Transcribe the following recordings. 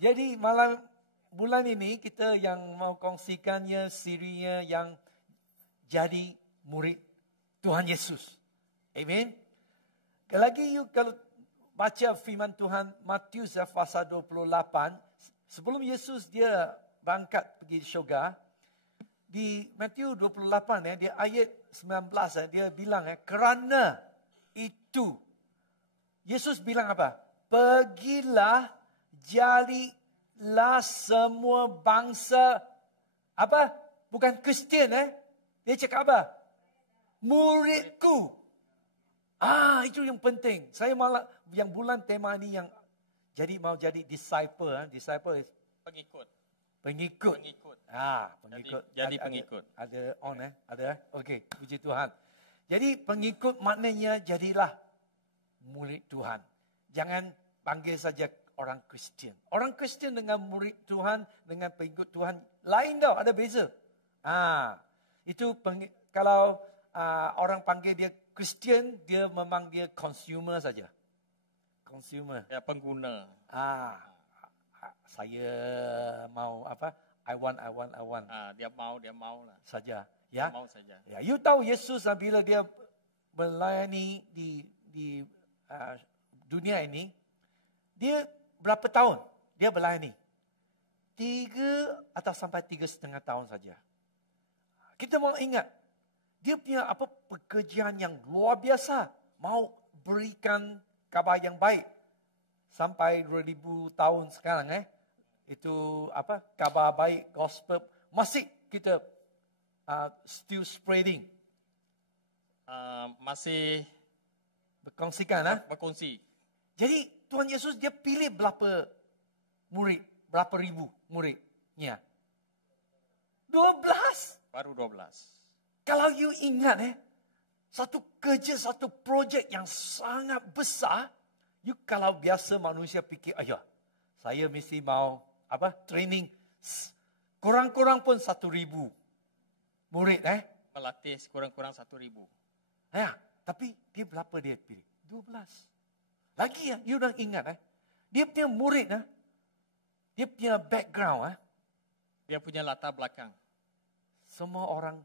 Jadi bulan ini kita yang mau kongsikannya serinya yang jadi murid Tuhan Yesus. Amen. Lagi kalau baca firman Tuhan Matius pasal 28, sebelum Yesus dia berangkat pergi syurga, di Matius 28 dia ayat 19 dia bilang kerana itu Yesus bilang apa? Pergilah, jadilah semua bangsa apa? Bukan Kristian Dia cakap apa? Muridku. Itu yang penting. Saya malah yang bulan tema ni yang mau jadi disciple. Disciple is Pengikut. Pengikut. Pengikut. Jadi pengikut. Ada on Ada. Okey, puji Tuhan. Jadi pengikut maknanya jadilah murid Tuhan. Jangan panggil saja orang Kristian. Orang Kristian dengan murid Tuhan, dengan pengikut Tuhan lain tau, ada beza. Itu kalau orang panggil dia Kristian, dia memang dia consumer saja. Consumer. Ya, pengguna. Saya mau apa? I want. Dia mau lah. Saja. Ya. Dia mau saja. Ya, you tahu Yesus bila dia melayani di dunia ini, dia berapa tahun dia melayani? 3 atau sampai 3,5 tahun saja. Kita mau ingat, dia punya pekerjaan yang luar biasa. Mau berikan kabar yang baik. Sampai 2000 tahun sekarang itu kabar baik, gospel. Masih kita still spreading. Masih berkongsikan. Berkongsi. Jadi Tuhan Yesus dia pilih berapa murid? Berapa ribu muridnya? 12. Baru 12. Kalau you ingat satu kerja, satu projek yang sangat besar, you kalau biasa manusia fikir, saya mesti mau training kurang-kurang pun 1,000 murid Melatih kurang-kurang 1,000. Tapi dia berapa dia pilih? 12. Lagi you dah ingat dia punya murid dia punya background dia punya latar belakang. Semua orang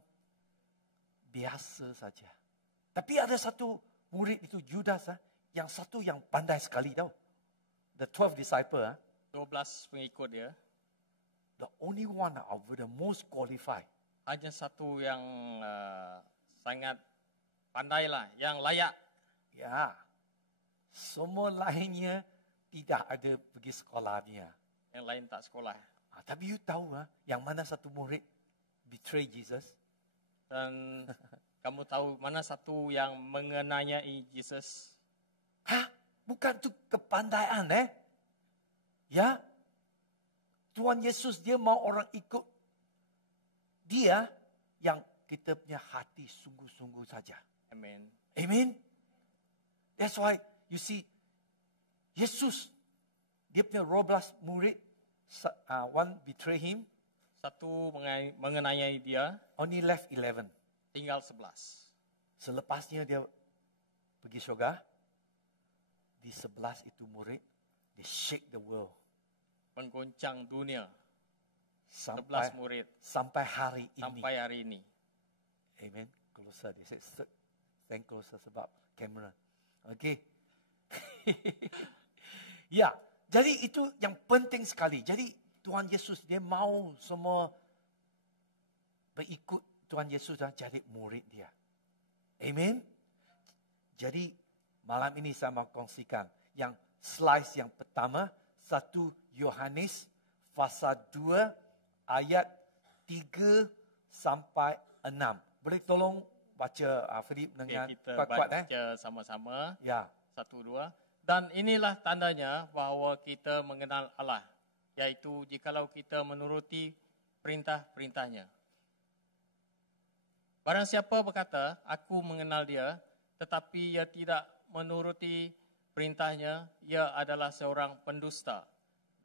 biasa saja. Tapi ada satu murid itu Judas yang satu yang pandai sekali tau. The 12 disciple 12 pengikut dia. The only one of the most qualified. Hanya satu yang sangat pandai lah, yang layak. Ya. Semua lainnya tidak ada pergi sekolahnya. Yang lain tak sekolah. Tapi you tahu yang mana satu murid betray Jesus? Dan kamu tahu mana satu yang mengenai Yesus? Bukan tu kepandaian Ya. Tuhan Yesus dia mau orang ikut dia yang kita punya hati sungguh-sungguh saja. Amen. Amen. That's why you see Yesus dia punya 12 murid, one betray him. Satu mengenai dia. Only left 11. Tinggal 11. Selepasnya dia pergi syurga. Di 11 itu murid, they shake the world. Menggoncang dunia. 11 murid. Sampai hari ini. Sampai hari ini. Amen. Closer. They say, stand closer sebab kamera. Okay. Ya. Jadi itu yang penting sekali. Jadi Tuhan Yesus dia mau semua berikut Tuhan Yesus dan jadi murid dia. Amen. Jadi malam ini saya mau kongsikan yang slice yang pertama 1 Yohanes pasal 2 ayat 3 sampai 6. Boleh tolong baca Philip dengan kuat-kuat baca sama-sama. Ya. 1, 2. Dan inilah tandanya bahawa kita mengenal Allah, yaitu jikalau kita menuruti perintah-perintahnya. Barang siapa berkata, aku mengenal dia, tetapi ia tidak menuruti perintahnya, ia adalah seorang pendusta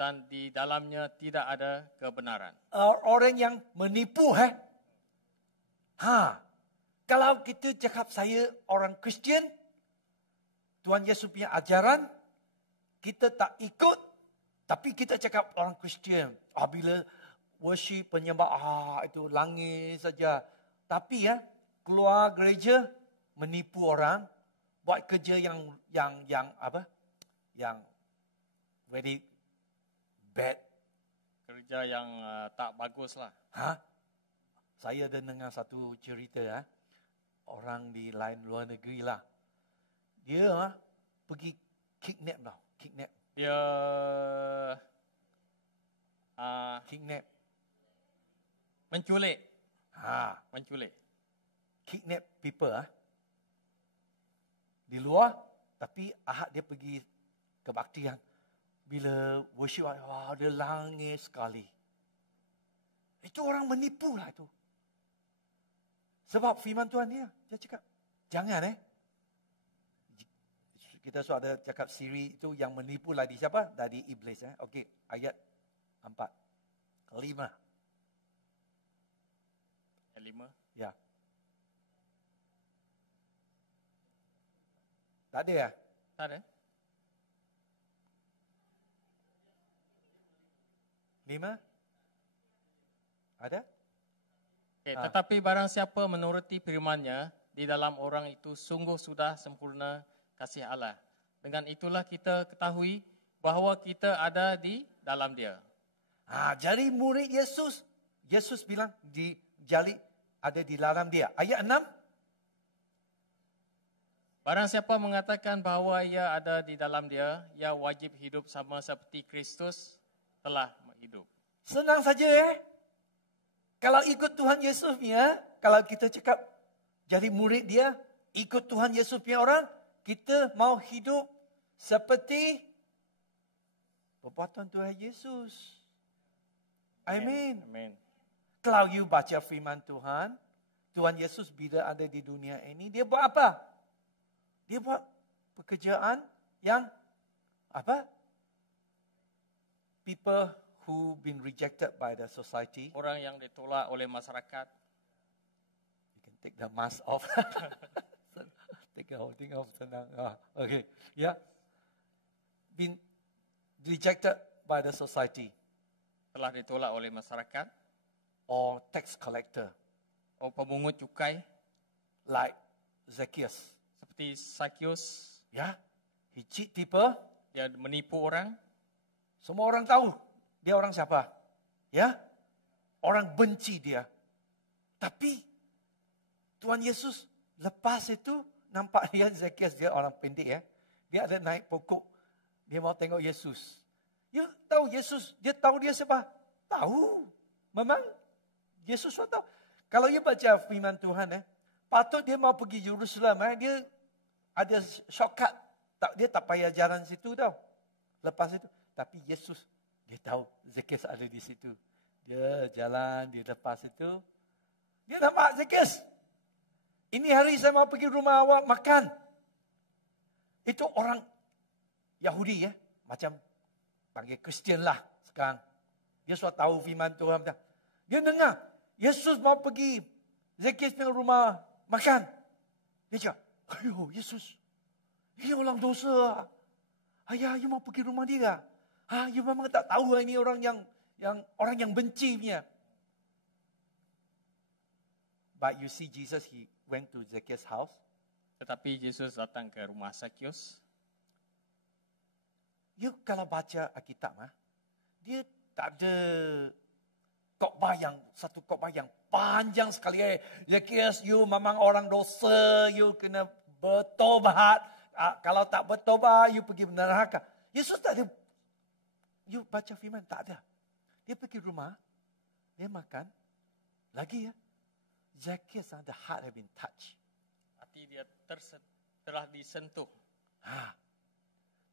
dan di dalamnya tidak ada kebenaran. Orang yang menipu Kalau kita cakap saya orang Kristian, Tuhan Yesus punya ajaran, kita tak ikut, Tapi kita cakap orang Kristian, bila worship penyembah, itu langit saja. Tapi ya, keluar gereja, menipu orang, buat kerja yang very bad. Kerja yang tak bagus lah. Saya ada dengar satu cerita orang di lain luar negeri lah. Dia pergi kidnap. Dia Kidnap. menculik. Menculik. Kidnap people di luar, tapi Ahad dia pergi kebaktian. Bila worship, dia langit sekali. Itu orang menipu lah itu. Sebab firman Tuhan dia cakap, jangan kita sudah ada cakap siri itu yang menipu lah di siapa? Dari iblis. Okey, ayat 4. 5. Ayat 5. Ya. Tak ada ya? Tak ada. 5? Ada? Okay, tetapi barang siapa menuruti firman-Nya, di dalam orang itu sungguh sudah sempurna kasih Allah. Dengan itulah kita ketahui bahawa kita ada di dalam Dia. Jadi murid Yesus, Yesus bilang jali ada di dalam Dia. Ayat 6. Barang siapa mengatakan bahawa ia ada di dalam Dia, ia wajib hidup sama seperti Kristus telah hidup. Senang saja Kalau ikut Tuhan Yesus punya, kalau kita cakap jadi murid Dia, ikut Tuhan Yesus punya orang, kita mau hidup seperti perbuatan Tuhan Yesus. Amin. Amin. Kalau you baca firman Tuhan, Tuhan Yesus bila ada di dunia ini, dia buat apa? Dia buat pekerjaan yang apa? People who been rejected by the society. Orang yang ditolak oleh masyarakat. You can take the mask off. Take the whole thing off. Senang. Okay. Yeah. Been rejected by the society. Telah ditolak oleh masyarakat. Or tax collector. Or pemungut cukai. Like Zacchaeus. Seperti Zacchaeus. Yeah. He cheat people. Dia menipu orang. Semua orang tahu dia orang siapa. Ya. Orang benci dia. Tapi Tuhan Yesus lepas itu nampak dia Zacchaeus, dia orang pendek Dia ada naik pokok. Dia mau tengok Yesus. You tahu Yesus, dia tahu dia siapa? Tahu. Memang Yesus tahu. Kalau you baca firman Tuhan patut dia mau pergi Jerusalem dia ada shortcut. Dia tak payah jalan situ tau. Lepas itu, tapi Yesus dia tahu Zacchaeus ada di situ. Dia jalan, dia lepas itu. Dia nampak Zacchaeus. Ini hari saya mau pergi rumah awak makan. Itu orang Yahudi macam panggil Kristian lah sekarang. Dia sudah tahu firman Tuhan. Dia dengar Yesus mau pergi Zacchaeus punya rumah makan. Dia cakap, ayo Yesus, ini orang dosa. Ayah, you mau pergi rumah dia? You memang tak tahu ini orang yang benci punya. But you see Jesus, he went to Zacchaeus' house. Tetapi Yesus datang ke rumah Zacchaeus. You kalau baca Alkitab, dia tak ada satu khotbah yang panjang sekali. Zacchaeus, you memang orang dosa, you kena bertobat. Kalau tak bertobat, you pergi neraka. Yesus tak ada. You baca firman, tak ada. Dia pergi rumah, dia makan. Lagi Zacchaeus, the heart have been touched. Hati dia telah disentuh.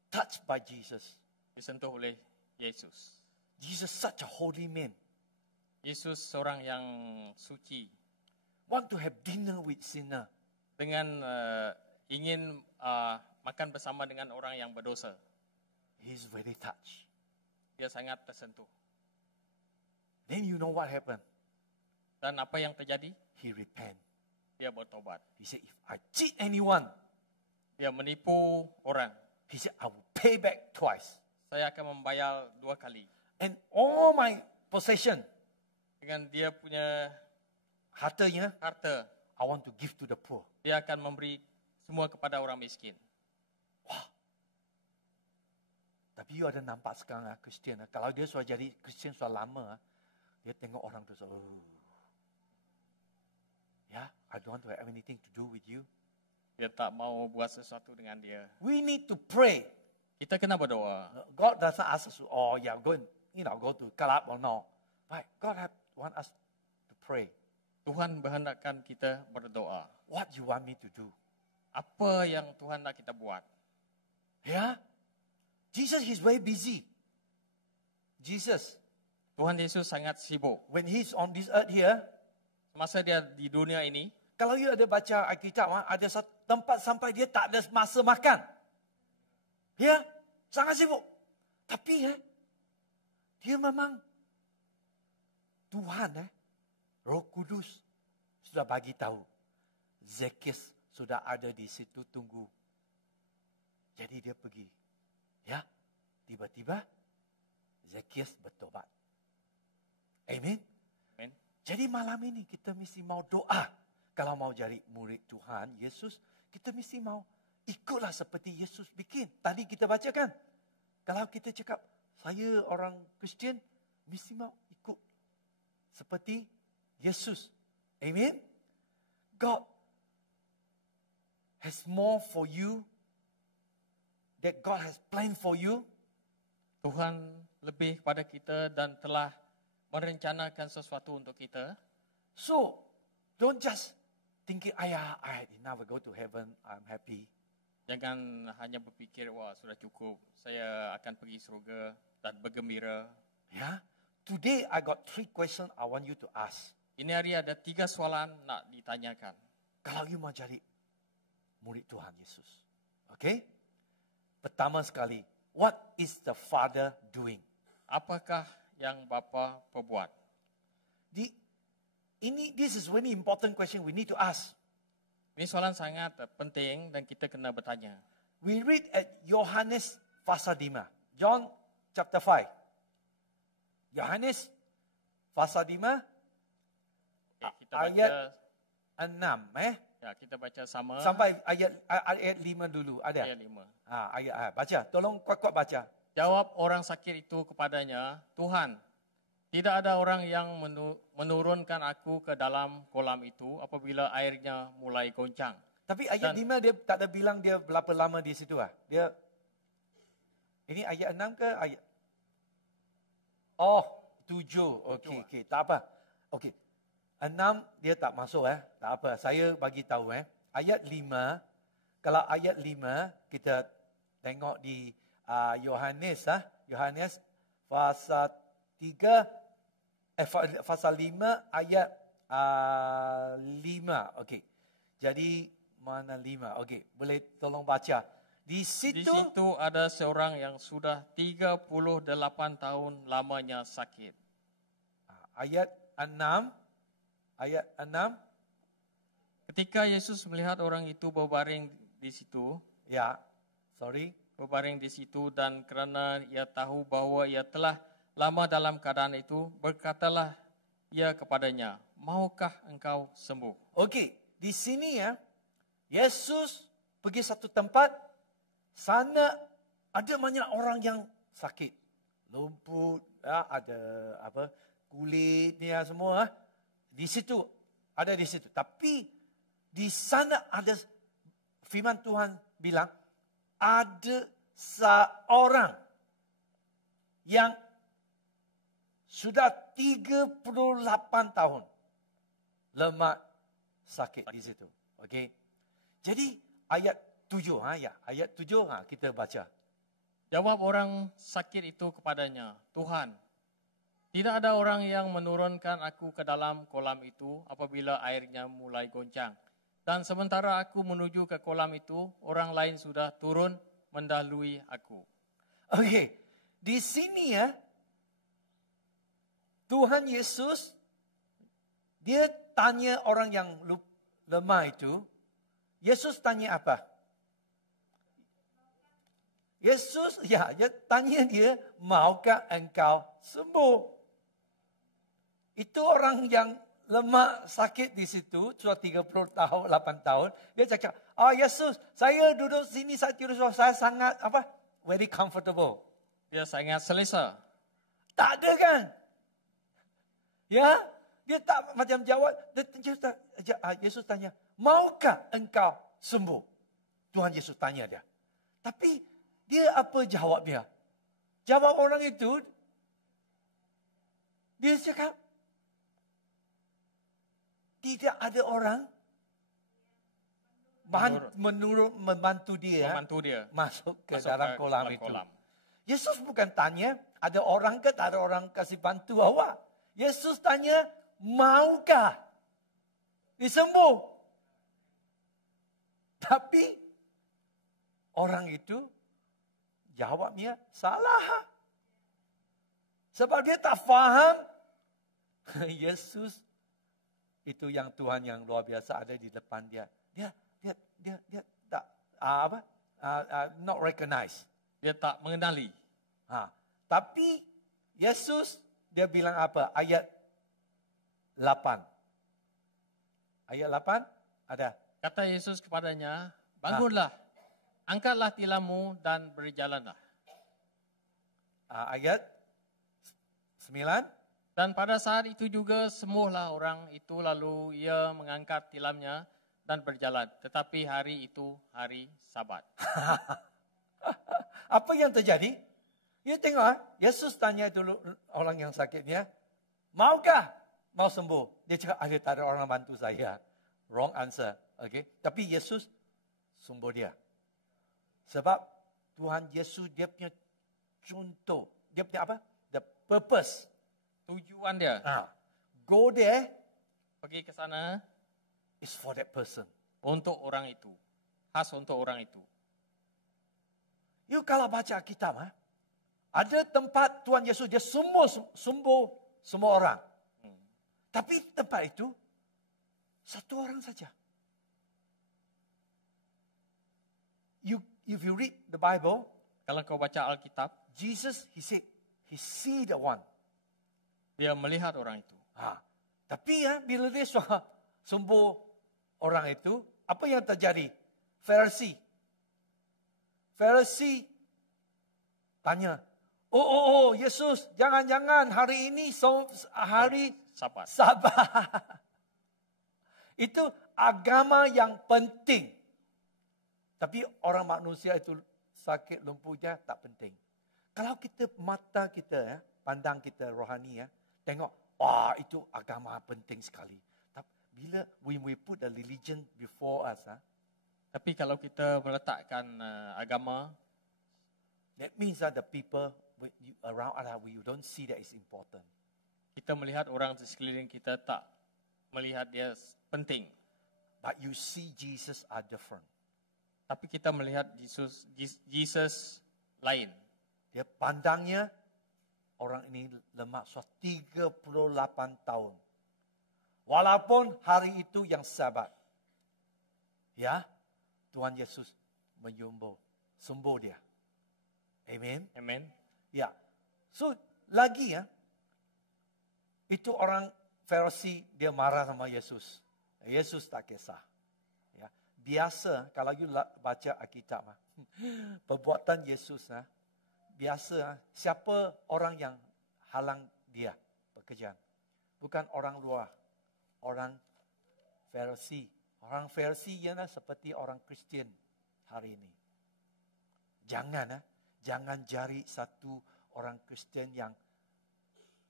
Touched by Jesus. Disentuh oleh Yesus. Jesus such a holy man. Yesus seorang yang suci. Want to have dinner with sinner. Dengan ingin makan bersama dengan orang yang berdosa. He's very touched. Dia sangat tersentuh. Then you know what happened? Dan apa yang terjadi? He repent. Dia bertobat. He said, if I cheat anyone, dia menipu orang, he said, I will pay back twice. saya akan membayar 2 kali. And all my possession, Dengan dia punya hartanya, harta, I want to give to the poor. dia akan memberi semua kepada orang miskin. Tapi you ada nampak sekarang Kristian, kalau dia sudah jadi Kristian sudah lama, dia tengok orang tu, I don't want to have anything to do with you. Dia tak mau buat sesuatu dengan dia. We need to pray. Kita kena berdoa. God doesn't ask us to, go and, go to club or no. But God want us to pray. Tuhan berhendakkan kita berdoa. What you want me to do? Apa yang Tuhan nak kita buat? Yeah? Jesus is very busy. Jesus, Tuhan Yesus sangat sibuk. when he's on this earth here, Semasa dia di dunia ini, kalau you ada baca Alkitab, ada satu tempat sampai dia tak ada masa makan. Ya, sangat sibuk. Tapi dia memang Tuhan, Roh Kudus sudah bagi tahu. Zacchaeus sudah ada di situ tunggu. Jadi dia pergi. Ya, tiba-tiba Zacchaeus bertobat. Amen. Amen. Jadi malam ini kita mesti mau doa. Kalau mau jadi murid Tuhan, Yesus, kita mesti mau ikutlah seperti Yesus bikin. Tadi kita baca kan? Kalau kita cakap, saya orang Kristian, mesti mau ikut seperti Yesus. Amen? God has more for you, that God has planned for you. Tuhan lebih kepada kita dan telah merencanakan sesuatu untuk kita. So, don't just thinking, I never go to heaven, I'm happy. Jangan hanya berfikir, wah sudah cukup, saya akan pergi surga dan bergembira. Yeah? Today, I got 3 questions I want you to ask. Ini hari ada 3 soalan nak ditanyakan. Kalau you mau jadi murid Tuhan Yesus. Okay? Pertama sekali, what is the Father doing? Apakah yang Bapa perbuat? This is very important question we need to ask. Ini soalan sangat penting dan kita kena bertanya. We read at Yohanes pasal 5. John chapter 5. Yohanes pasal 5. Okay, kita Ayat baca 6. Ya, kita baca sama. Sampai ayat 5 dulu. Ada? Ayat 5. Ayat baca. Tolong kuat-kuat baca. Jawab orang sakit itu kepadanya, Tuhan, tidak ada orang yang menurunkan aku ke dalam kolam itu apabila airnya mulai goncang. Tapi ayat 5 dia tak ada bilang dia berapa lama di situ Dia ini ayat 6 ke ayat 7. Okey, tak apa. Okey. 6 dia tak masuk Tak apa. Saya bagi tahu Ayat 5, kalau ayat 5 kita tengok di Yohanes Yohanes pasal 3 pasal 5 ayat 5. Okey. Jadi mana 5? Okey, boleh tolong baca. Di situ ada seorang yang sudah 38 tahun lamanya sakit. Ayat 6. Ayat 6. Ketika Yesus melihat orang itu berbaring di situ, berbaring di situ dan kerana ia tahu bahwa ia telah lama dalam keadaan itu, berkatalah ia kepadanya, maukah engkau sembuh? Okey, di sini Yesus pergi satu tempat, sana ada banyak orang yang sakit. Lumpuh, ada kulit ni semua. Di situ, ada di situ. Tapi di sana ada firman Tuhan bilang, ada seorang yang sudah 38 tahun lemah sakit di situ. Okey. Jadi ayat 7 ayat 7 kita baca. Jawab orang sakit itu kepadanya, Tuhan, tidak ada orang yang menurunkan aku ke dalam kolam itu apabila airnya mulai goncang. Dan sementara aku menuju ke kolam itu, orang lain sudah turun mendahului aku. Okey. Di sini Tuhan Yesus dia tanya orang yang lemah itu. Yesus tanya apa? Yesus, ya, dia tanya dia, maukah engkau sembuh? Itu orang yang lemah sakit di situ, sudah 30 tahun, 8 tahun. Dia cakap, Yesus, saya duduk sini, saya tidur, saya sangat, very comfortable. Dia sangat selesa. Tak ada kan? Ya, dia tak macam jawab. Yesus tanya, maukah engkau sembuh? Tuhan Yesus tanya dia. Tapi dia apa jawab dia? Jawab orang itu, dia cakap, tidak ada orang membantu dia masuk ke dalam kolam itu. Yesus bukan tanya, ada orang ke tak ada orang kasih bantu awak. Yesus tanya, maukah disembuh? Tapi orang itu jawabnya salah. Sebab dia tak faham Yesus itu yang Tuhan yang luar biasa ada di depan dia. Dia tak not recognize. Dia tak mengenali. Tapi Yesus dia bilang apa? Ayat 8. Ayat 8 ada. Kata Yesus kepadanya, bangunlah, angkatlah tilammu dan berjalanlah. Ayat 9. Dan pada saat itu juga sembuhlah orang itu, lalu ia mengangkat tilamnya dan berjalan. Tetapi hari itu hari Sabat. Apa yang terjadi? You tengok, Yesus tanya dulu orang yang sakitnya, maukah mau sembuh? Dia cakap, tak ada orang bantu saya. Wrong answer. Okay? Tapi Yesus sembuh dia. Sebab Tuhan Yesus dia punya contoh. Dia punya apa? The purpose. Tujuan dia. Go there. Pergi ke sana. Is for that person. Untuk orang itu. Khas untuk orang itu. You kalau baca Alkitab, ada tempat Tuhan Yesus dia sembuh semua orang. Tapi tempat itu satu orang saja. If you read the Bible, kalau kau baca Alkitab, Jesus he said he see the one. Dia melihat orang itu. Tapi bila dia sembuh orang itu, apa yang terjadi? Farisi tanya, Yesus, jangan hari ini hari Sabat. Itu agama yang penting. Tapi orang manusia itu sakit lumpuhnya tak penting. Kalau kita mata kita, pandang kita rohani, tengok, itu agama penting sekali. Tapi bila we put the religion before us, tapi kalau kita meletakkan agama, that means that the people around us, we don't see that is important. Kita melihat orang di sekeliling kita tak melihat dia penting. But you see Jesus are different. Tapi kita melihat Jesus lain. Dia pandangnya orang ini lemah sudah 38 tahun. Walaupun hari itu yang Sabat. Ya, Tuhan Yesus sembuh dia. Amen. Amen. Ya. So, lagi itu orang Farisi dia marah sama Yesus. Yesus tak kisah. Ya. Biasa kalau you baca Alkitab, perbuatan Yesus, biasa siapa orang yang halang dia pekerjaan? Bukan orang luar, orang Farisi. Orang Farisi ialah seperti orang Kristian hari ini. Jangan cari satu orang Kristian yang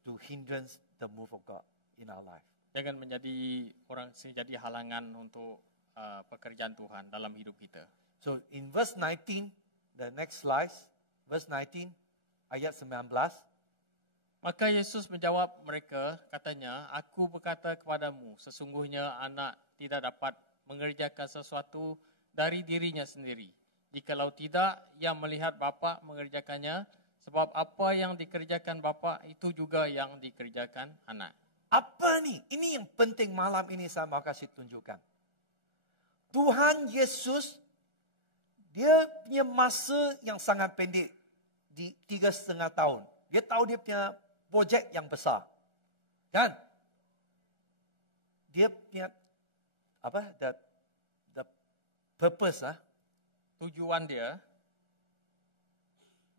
to hindrance the move of God in our life. Jangan menjadi orang jadi halangan untuk pekerjaan Tuhan dalam hidup kita. So in verse 19, the next slide, verse 19, ayat 19. Maka Yesus menjawab mereka, katanya, aku berkata kepadamu, sesungguhnya anak tidak dapat mengerjakan sesuatu dari dirinya sendiri. Jikalau tidak, ia melihat Bapa mengerjakannya, sebab apa yang dikerjakan Bapa itu juga yang dikerjakan anak. Apa ni? Ini yang penting malam ini saya mau kasih tunjukkan. Tuhan Yesus, dia punya masa yang sangat pendek di 3,5 tahun. Dia tahu dia punya projek yang besar. Kan? Dia punya apa? The purpose Tujuan dia,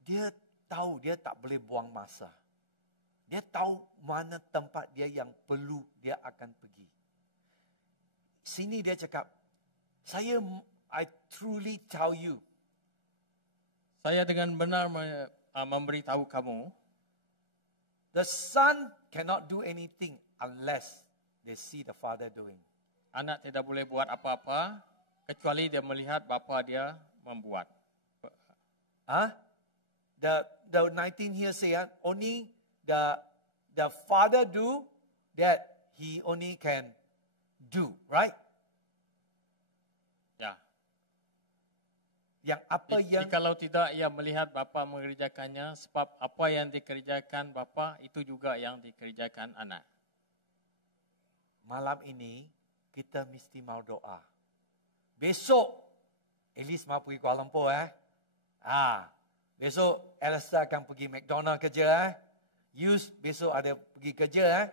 dia tahu dia tak boleh buang masa. Dia tahu mana tempat dia yang perlu dia akan pergi. Sini dia cakap, I truly tell you, saya dengan benar memberitahu kamu, the son cannot do anything unless they see the father doing. anak tidak boleh buat apa-apa kecuali dia melihat bapa dia membuat. The 19 here say only the father do that he only can do, right? Ya. Yang apa yang Kalau tidak ia melihat bapa mengerjakannya, sebab apa yang dikerjakan bapa itu juga yang dikerjakan anak. malam ini kita mesti mau doa. Besok Elis mau pergi Kuala Lumpur besok Elsa akan pergi McDonald kerja Yus besok ada pergi kerja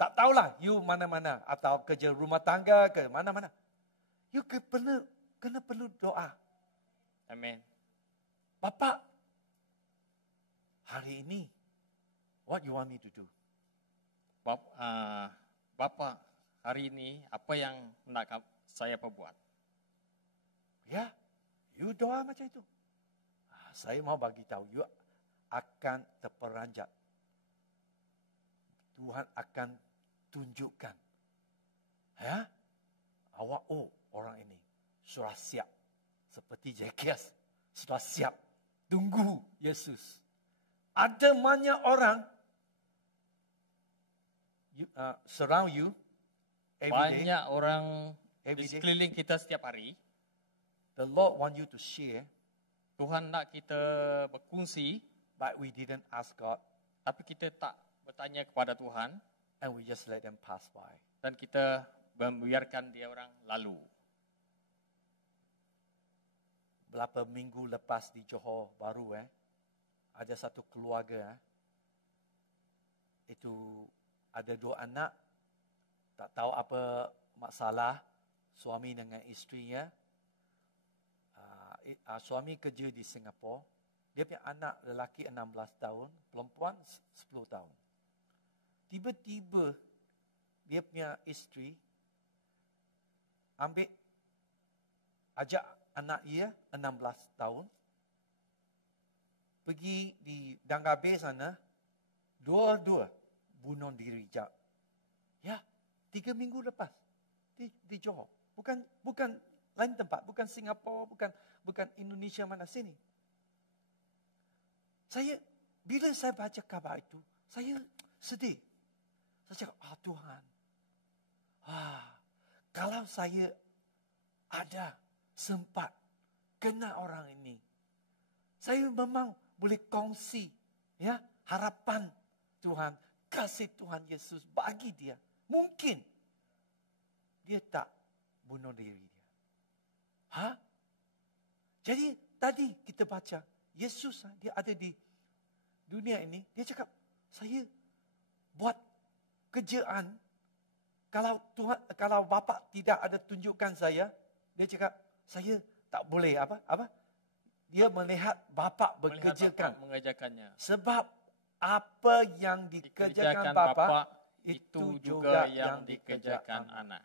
Tak tahulah you mana-mana atau kerja rumah tangga ke mana-mana. You kena perlu doa. Amin. Bapa, hari ini what you want me to do? Bapa, hari ini apa yang nak saya perbuat? Ya, you doa macam itu. Saya mau bagi tahu, you akan terperanjat. Tuhan akan tunjukkan. Ya, awak orang ini sudah siap. Seperti Zacchaeus, sudah siap. Tunggu Yesus. Ada banyak orang surround you every day. Banyak orang Every di day. sekeliling kita setiap hari. The Lord want you to share, Tuhan nak kita berkongsi, but we didn't ask God, tapi kita tak bertanya kepada Tuhan and we just let them pass by. dan kita membiarkan dia orang lalu. Berapa minggu lepas di Johor Baru, ada satu keluarga, itu ada 2 anak, tak tahu apa masalah, suami dengan isterinya. Suami kerja di Singapura, dia punya anak lelaki 16 tahun, perempuan 10 tahun. Tiba-tiba dia punya isteri ajak anak ia 16 tahun pergi di Dangabe sana, dua-dua bunuh diri. Ya, 3 minggu lepas di Johor. Bukan lain tempat, bukan Singapura, bukan Indonesia mana sini. Bila saya baca khabar itu, saya sedih. Saya cakap, Tuhan, kalau saya ada sempat kena orang ini, saya memang boleh kongsi, ya, harapan Tuhan, kasih Tuhan Yesus bagi dia. Mungkin dia tak bunuh diri dia. Jadi tadi kita baca, Yesus dia ada di dunia ini, dia cakap, saya buat kerjaan, kalau Bapa tidak ada tunjukkan saya, dia cakap, saya tak boleh apa? Dia melihat Bapa mengerjakannya. Sebab apa yang dikerjakan Bapa itu juga yang dikerjakan anak.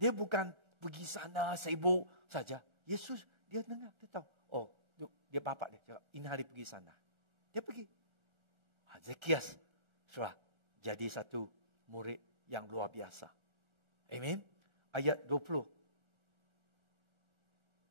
Dia bukan pergi sana sibuk saja. Yesus dia dengar, dia tahu. Dia Bapa dia cakap, ini hari pergi sana. Dia pergi. Zacchaeus sudah jadi satu murid yang luar biasa. Amin. Ayat 20.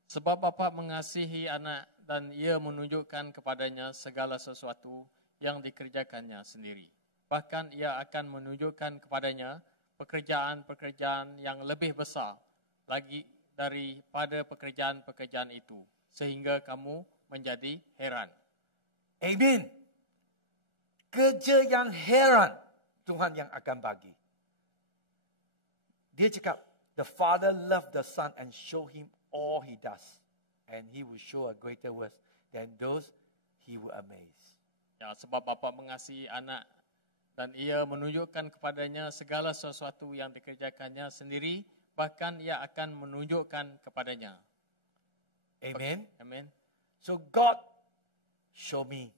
Sebab Bapa mengasihi anak dan ia menunjukkan kepadanya segala sesuatu yang dikerjakannya sendiri. Bahkan ia akan menunjukkan kepadanya pekerjaan-pekerjaan yang lebih besar lagi daripada pekerjaan-pekerjaan itu. Sehingga kamu menjadi heran. Amin. Kerja yang heran Tuhan yang akan bagi. Dia cakap, the Father loved the Son and show him all he does. And he will show a greater works than those he will amaze. Ya, sebab bapa mengasihi anak dan ia menunjukkan kepadanya segala sesuatu yang dikerjakannya sendiri, bahkan ia akan menunjukkan kepadanya. Amen. Amin. So God show me.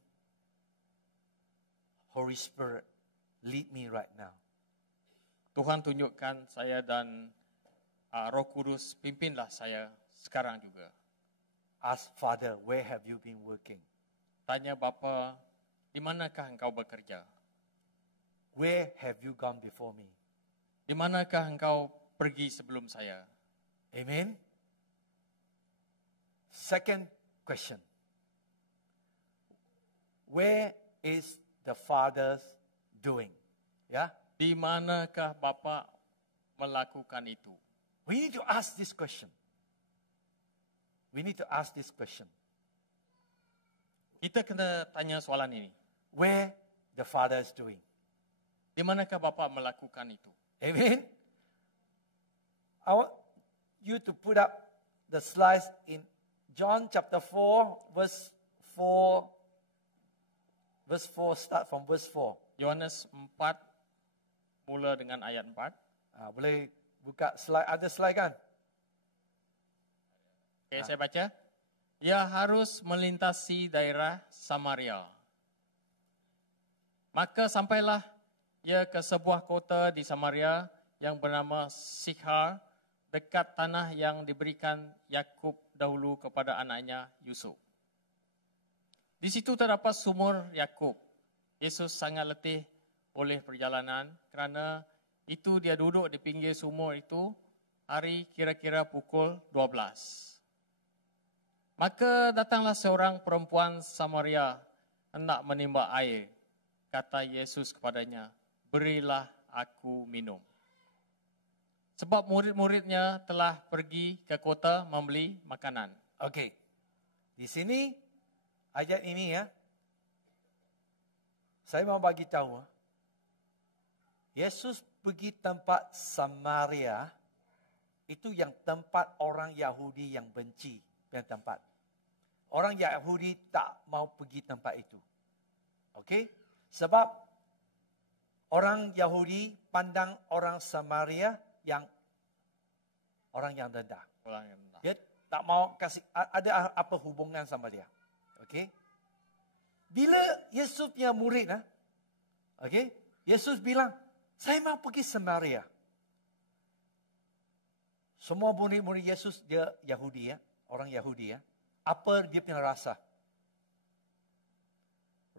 Holy Spirit, lead me right now. Tuhan tunjukkan saya dan Roh Kudus pimpinlah saya sekarang juga. Ask Father, where have you been working? Tanya Bapa, di manakah engkau bekerja? Where have you gone before me? Di manakah engkau pergi sebelum saya? Amen. Second question. Where is the Father's doing? Yeah? Di manakah Bapa melakukan itu? We need to ask this question. We need to ask this question. Kita kena tanya soalan ini. Where the Father is doing? Di manakah Bapa melakukan itu? Amen. I want you to put up the slides in John chapter 4, verse 4. Verse 4, start from verse 4. Yohanes 4, mula dengan ayat 4. Boleh buka slide, ada slide kan? Oke, saya baca. Ia harus melintasi daerah Samaria. Maka sampailah ia ke sebuah kota di Samaria yang bernama Sikhar, dekat tanah yang diberikan Yakub dahulu kepada anaknya Yusuf. Di situ terdapat sumur Yakub. Yesus sangat letih oleh perjalanan, kerana itu dia duduk di pinggir sumur itu hari kira-kira pukul 12. Maka datanglah seorang perempuan Samaria hendak menimba air. Kata Yesus kepadanya, berilah aku minum. Sebab murid-muridnya telah pergi ke kota membeli makanan. Okay. Di sini, ayat ini ya, saya mau bagi tahu, Yesus pergi tempat Samaria, itu yang tempat orang Yahudi yang benci yang tempat. Orang Yahudi tak mau pergi tempat itu. Okay? Sebab orang Yahudi pandang orang Samaria yang orang yang rendah. Orang yang rendah. Dia tak mau kasih ada apa hubungan sama dia. Okay? Bila Yesus punya murid, okay? Yesus bilang, saya mau pergi Samaria. Semua murid-murid Yesus dia Yahudi ya, orang Yahudi ya. Apa dia punya rasa?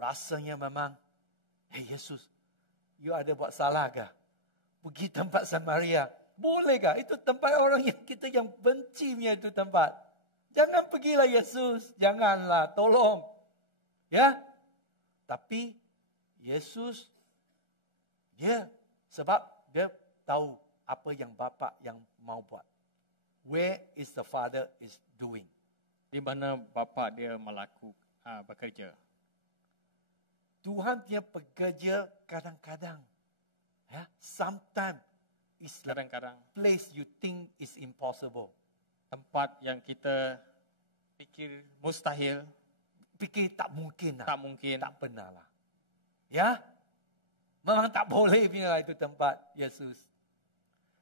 Rasanya memang, Yesus, you ada buat salah kah? Pergi tempat Samaria. Boleh kah? Itu tempat orang yang kita yang benci punya itu tempat. Jangan pergilah Yesus. Janganlah, tolong. Ya? Tapi Yesus, sebab dia tahu apa yang Bapa yang mau buat. Where is the Father is doing? Di mana Bapa dia bekerja. Tuhan dia bekerja kadang-kadang. Ya, sometimes it's the Kadang-kadang place you think is impossible. tempat yang kita fikir mustahil, Fikir tak mungkin lah. tak mungkin. Tak pernah lah. Ya? Memang tak boleh punya itu tempat Yesus.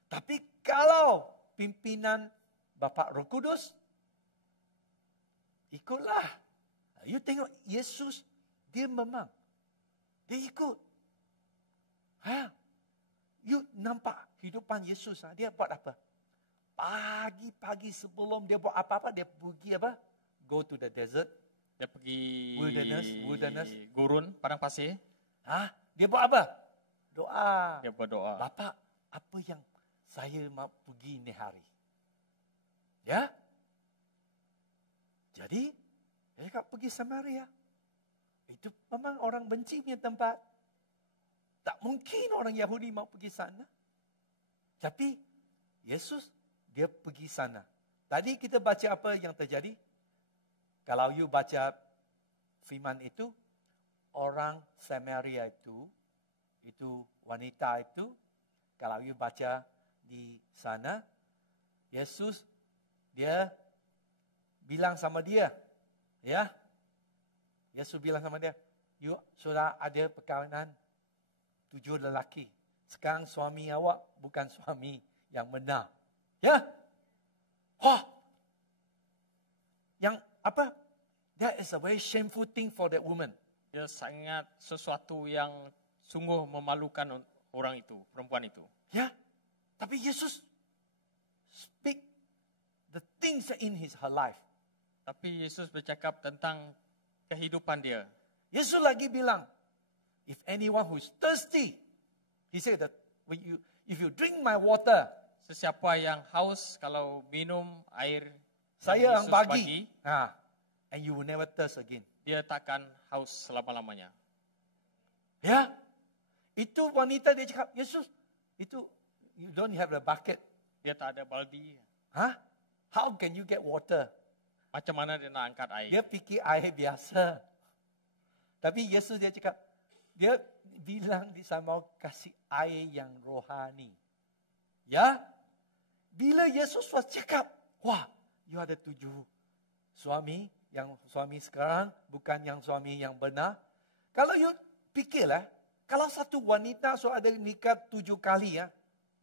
Tapi kalau pimpinan Bapa Roh Kudus, ikutlah. You tengok Yesus, dia memang. Dia ikut. You nampak hidupan Yesus. Dia buat apa? Pagi-pagi sebelum dia buat apa-apa, dia pergi apa? Go to the desert. Dia pergi Wilderness. gurun, padang pasir. Dia buat apa? Doa. Dia berdoa. Bapa, apa yang saya mau pergi ni hari? Ya? Jadi, dia cakap pergi Samaria. Itu memang orang benci punya tempat. Tak mungkin orang Yahudi mau pergi sana. Tapi, Yesus, dia pergi sana. Tadi kita baca apa yang terjadi? Kalau you baca firman itu, orang Samaria itu wanita itu, kalau you baca di sana, Yesus dia bilang sama dia, ya. Yesus bilang sama dia, you sudah ada perkahwinan 7 lelaki. Sekarang suami awak bukan suami yang benar. Ya. Wah. Yang apa? That is a very shameful thing for that woman. Dia sangat sesuatu yang sungguh memalukan orang itu, perempuan itu. Ya. Tapi Yesus speak the things in her life. Tapi Yesus bercakap tentang kehidupan dia. Yesus lagi bilang, if anyone who is thirsty, he said that if you drink my water, Sesiapa yang haus kalau minum air saya yang Yesus bagi, and you will never thirst again. dia takkan haus selama-lamanya. Ya, itu wanita dia cakap, Yesus, itu you don't have a bucket. Dia tak ada baldi. How can you get water? Macam mana dia nak angkat air? Dia fikir air biasa. Tapi Yesus dia cakap, dia bilang saya mau kasih air yang rohani. Ya, bila Yesus cakap, wah, you ada 7 suami, yang suami sekarang bukan yang suami yang benar. Kalau you fikirlah, kalau satu wanita ada nikah 7 kali ya,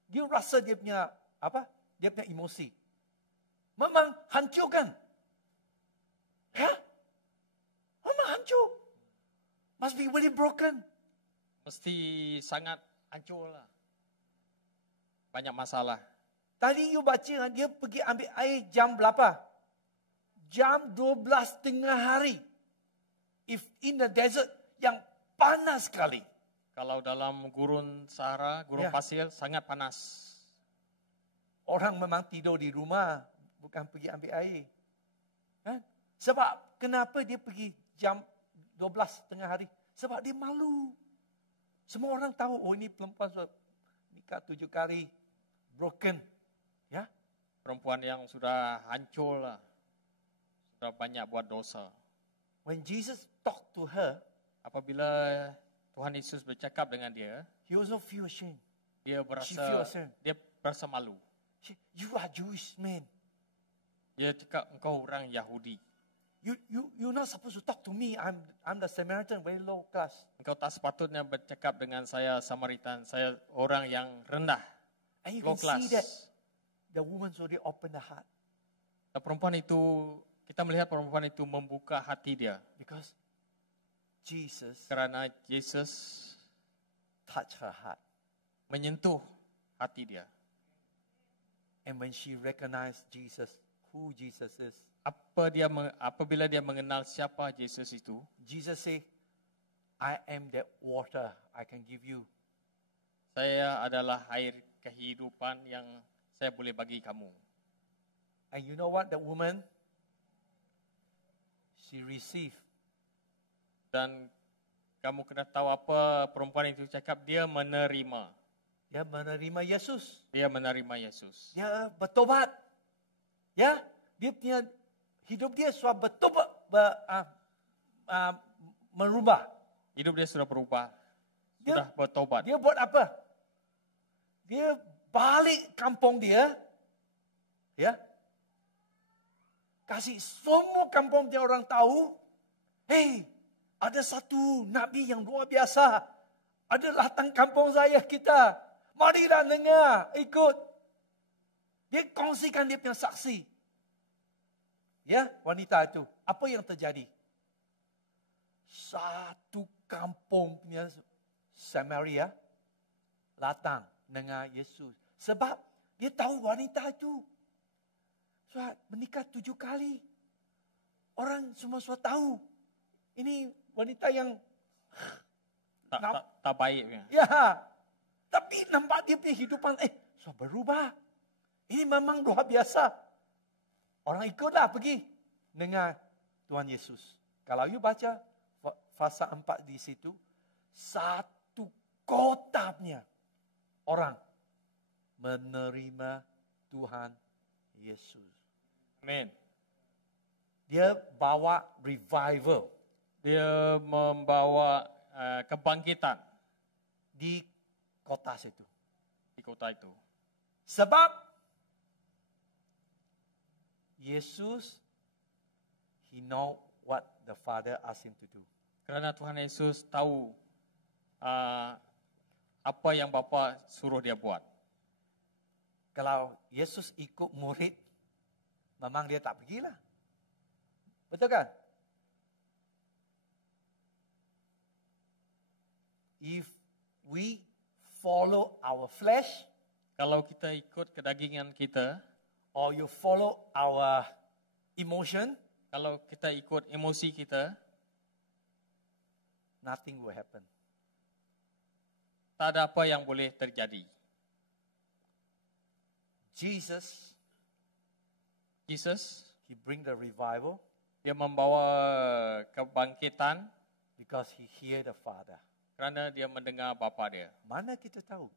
dia rasa dia punya apa? Dia punya emosi. Memang hancur kan? Ya? Memang hancur. Must be really broken. Mesti sangat hancur lah. Banyak masalah. Tadi you baca dia pergi ambil air jam berapa? Jam 12 tengah hari. If in the desert yang panas sekali. Kalau dalam gurun Sahara, gurun Ya. pasir sangat panas. Orang memang tidur di rumah, bukan pergi ambil air. Kan? Sebab kenapa dia pergi jam 12 tengah hari? Sebab dia malu. Semua orang tahu, oh ini perempuan sudah nikah 7 kali, broken. Ya, Perempuan yang sudah hancur lah. Sudah banyak buat dosa. when Jesus talked to her, Apabila Tuhan Yesus bercakap dengan dia, he also feel ashamed. dia She feel berasa ashamed. malu. You are Jewish man. Dia cakap, engkau orang Yahudi. You're not supposed to talk to me. I'm the Samaritan, very low class. Engkau tak sepatutnya bercakap dengan saya Samaritan. Saya orang yang rendah, And you low can see that class. the woman already opened the heart Dan perempuan itu, kita melihat perempuan itu membuka hati dia. because Jesus Kerana Yesus touched her heart. menyentuh hati dia. And when she recognized Jesus, who Jesus is, Apabila dia mengenal siapa Yesus itu, Jesus said, I am that water I can give you. saya adalah air kehidupan yang saya boleh bagi kamu. And you know what? The woman, she received. Dan kamu kena tahu apa perempuan itu cakap, dia menerima. Dia menerima Yesus. Dia menerima Yesus. Dia bertobat. Ya, dia punya hidup dia sudah bertobat, merubah. Hidup dia sudah berubah. Dia- Sudah bertobat. Dia buat apa? Dia balik kampung dia. Ya. Kasih semua kampung dia orang tahu. Hey, ada satu nabi yang luar biasa. Ada datang kampung saya kita. Marilah dengar, ikut. Dia kongsikan dia punya saksi. Ya, wanita itu. Apa yang terjadi? Satu kampung punya Samaria datang dengar Yesus. Sebab dia tahu wanita itu sudah menikah 7 kali. Orang semua sudah tahu. Ini wanita yang Tak baik. ya. Tapi nampak dia punya hidupan sudah berubah. Ini memang luar biasa. Orang ikutlah pergi dengar Tuhan Yesus. Kalau you baca fasa 4 di situ, satu kota punya orang menerima Tuhan Yesus. Amin. Dia bawa revival Dia membawa kebangkitan di kota situ. di kota itu. Sebab Yesus He know what the Father asked him to do. Kerana Tuhan Yesus tahu apa yang Bapa suruh dia buat. Kalau Yesus ikut murid, memang dia tak pergilah. Betul kan? If we follow our flesh, Kalau kita ikut kedagingan kita, or you follow our emotion, kalau kita ikut emosi kita, nothing will happen. tak ada apa yang boleh terjadi. Jesus, he bring the revival Dia membawa kebangkitan because he hear the Father. kerana dia mendengar bapa dia. Mana kita tahu?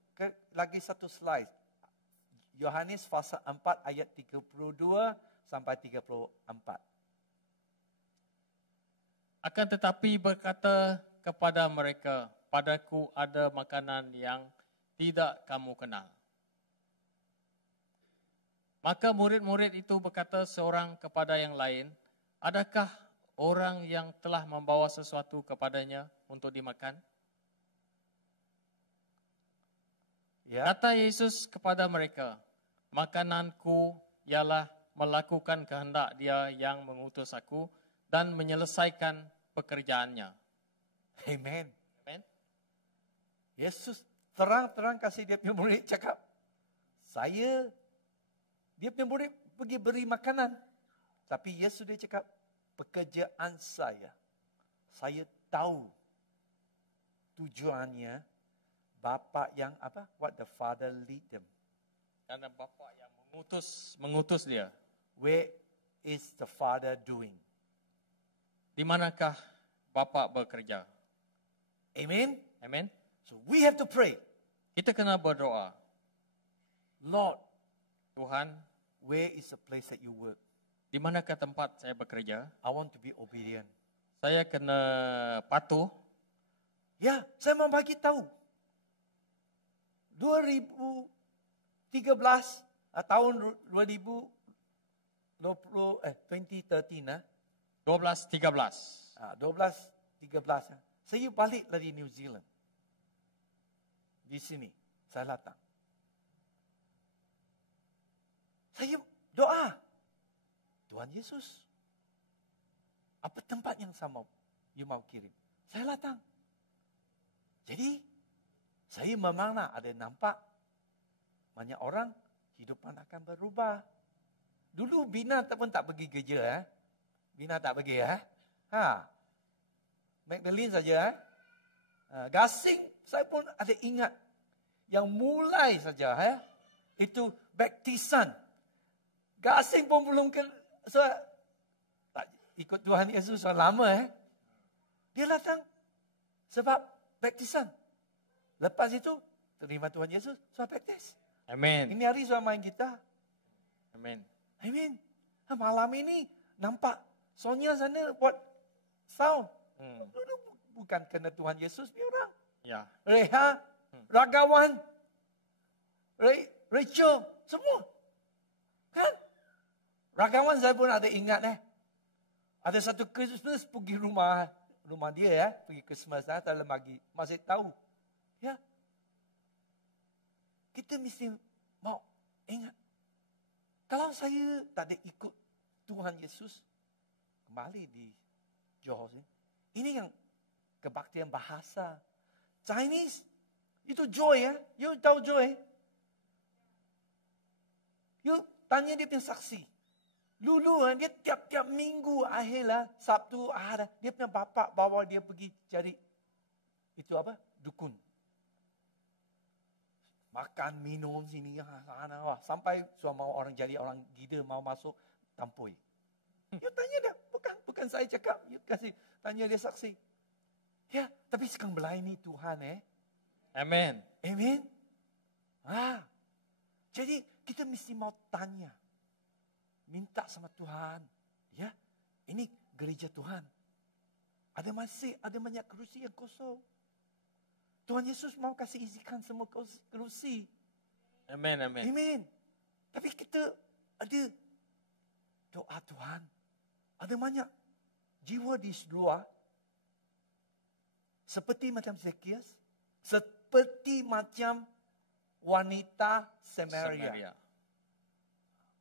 Lagi satu slide. Yohanes pasal 4 ayat 32 sampai 34. Akan tetapi berkata kepada mereka, padaku ada makanan yang tidak kamu kenal. Maka murid-murid itu berkata seorang kepada yang lain, adakah orang yang telah membawa sesuatu kepadanya untuk dimakan? Ya. Kata Yesus kepada mereka, makananku ialah melakukan kehendak Dia yang mengutus aku dan menyelesaikan pekerjaannya. Amen. Amen. Yesus terang-terang kasih dia punya murid cakap, dia punya murid pergi beri makanan. Tapi Yesus dia cakap, pekerjaan saya tahu tujuannya, Bapa yang apa? What the Father lead them. Karena bapa yang mengutus dia. Where is the Father doing? Di manakah bapa bekerja? Amen? Amen. So we have to pray. Kita kena berdoa. Lord, Tuhan, where is the place that you work? di manakah tempat saya bekerja? I want to be obedient. Saya kena patuh. Ya, saya mau bagi tahu. 2013 tahun 2013 12-13. 13 saya balik dari New Zealand. Di sini saya datang. Saya doa, Tuhan Yesus, apa tempat yang sama you mau kirim? Saya datang. Jadi saya memang ada nampak banyak orang hidupan akan berubah. Dulu Bina pun tak pergi kerja. Bina tak pergi. Magdalene saja. Gasing saya pun ada ingat. Yang mulai saja. Itu baptisan. Gasing pun belum tak ikut Tuhan Yesus lama. Dia datang sebab baptisan. Lepas itu, terima Tuhan Yesus, sudah baptis. Amen. Ini hari sudah main kita. Amen. Amin. Malam ini nampak Sonia sana buat sound. Bukan kena Tuhan Yesus ni orang. Ya. Reha, Ragawan, Rachel, semua. Kan? Ragawan saya pun ada ingat Ada satu Christmas pergi rumah dia pergi Christmas dalam pagi. Masih tahu. Ya. Kita mesti mau ingat. Kalau saya tak ada ikut Tuhan Yesus, kembali di Johor ni, ini yang kebaktian bahasa. Chinese, itu Joy You tahu Joy? You tanya dia punya saksi. Dulu dia tiap-tiap minggu akhirlah, Sabtu, Ahad, dia punya bapa bawa dia pergi cari, itu apa? Dukun. Makan, minum sini, sana. Sampai semua orang jadi orang gila mau masuk tampoi. You tanya dia, bukan saya cakap. You kasih tanya dia saksi. Ya, tapi sekarang melayani Tuhan Amen. Amen. Jadi kita mesti mau tanya. Minta sama Tuhan. Ya, ini gereja Tuhan. Ada banyak kerusi yang kosong. Tuhan Yesus mau kasih isikan semua kerusi. Amen. Amen. Amen. Tapi kita ada doa Tuhan. Ada banyak jiwa di luar seperti macam Zacchaeus, seperti macam wanita Samaria. Samaria.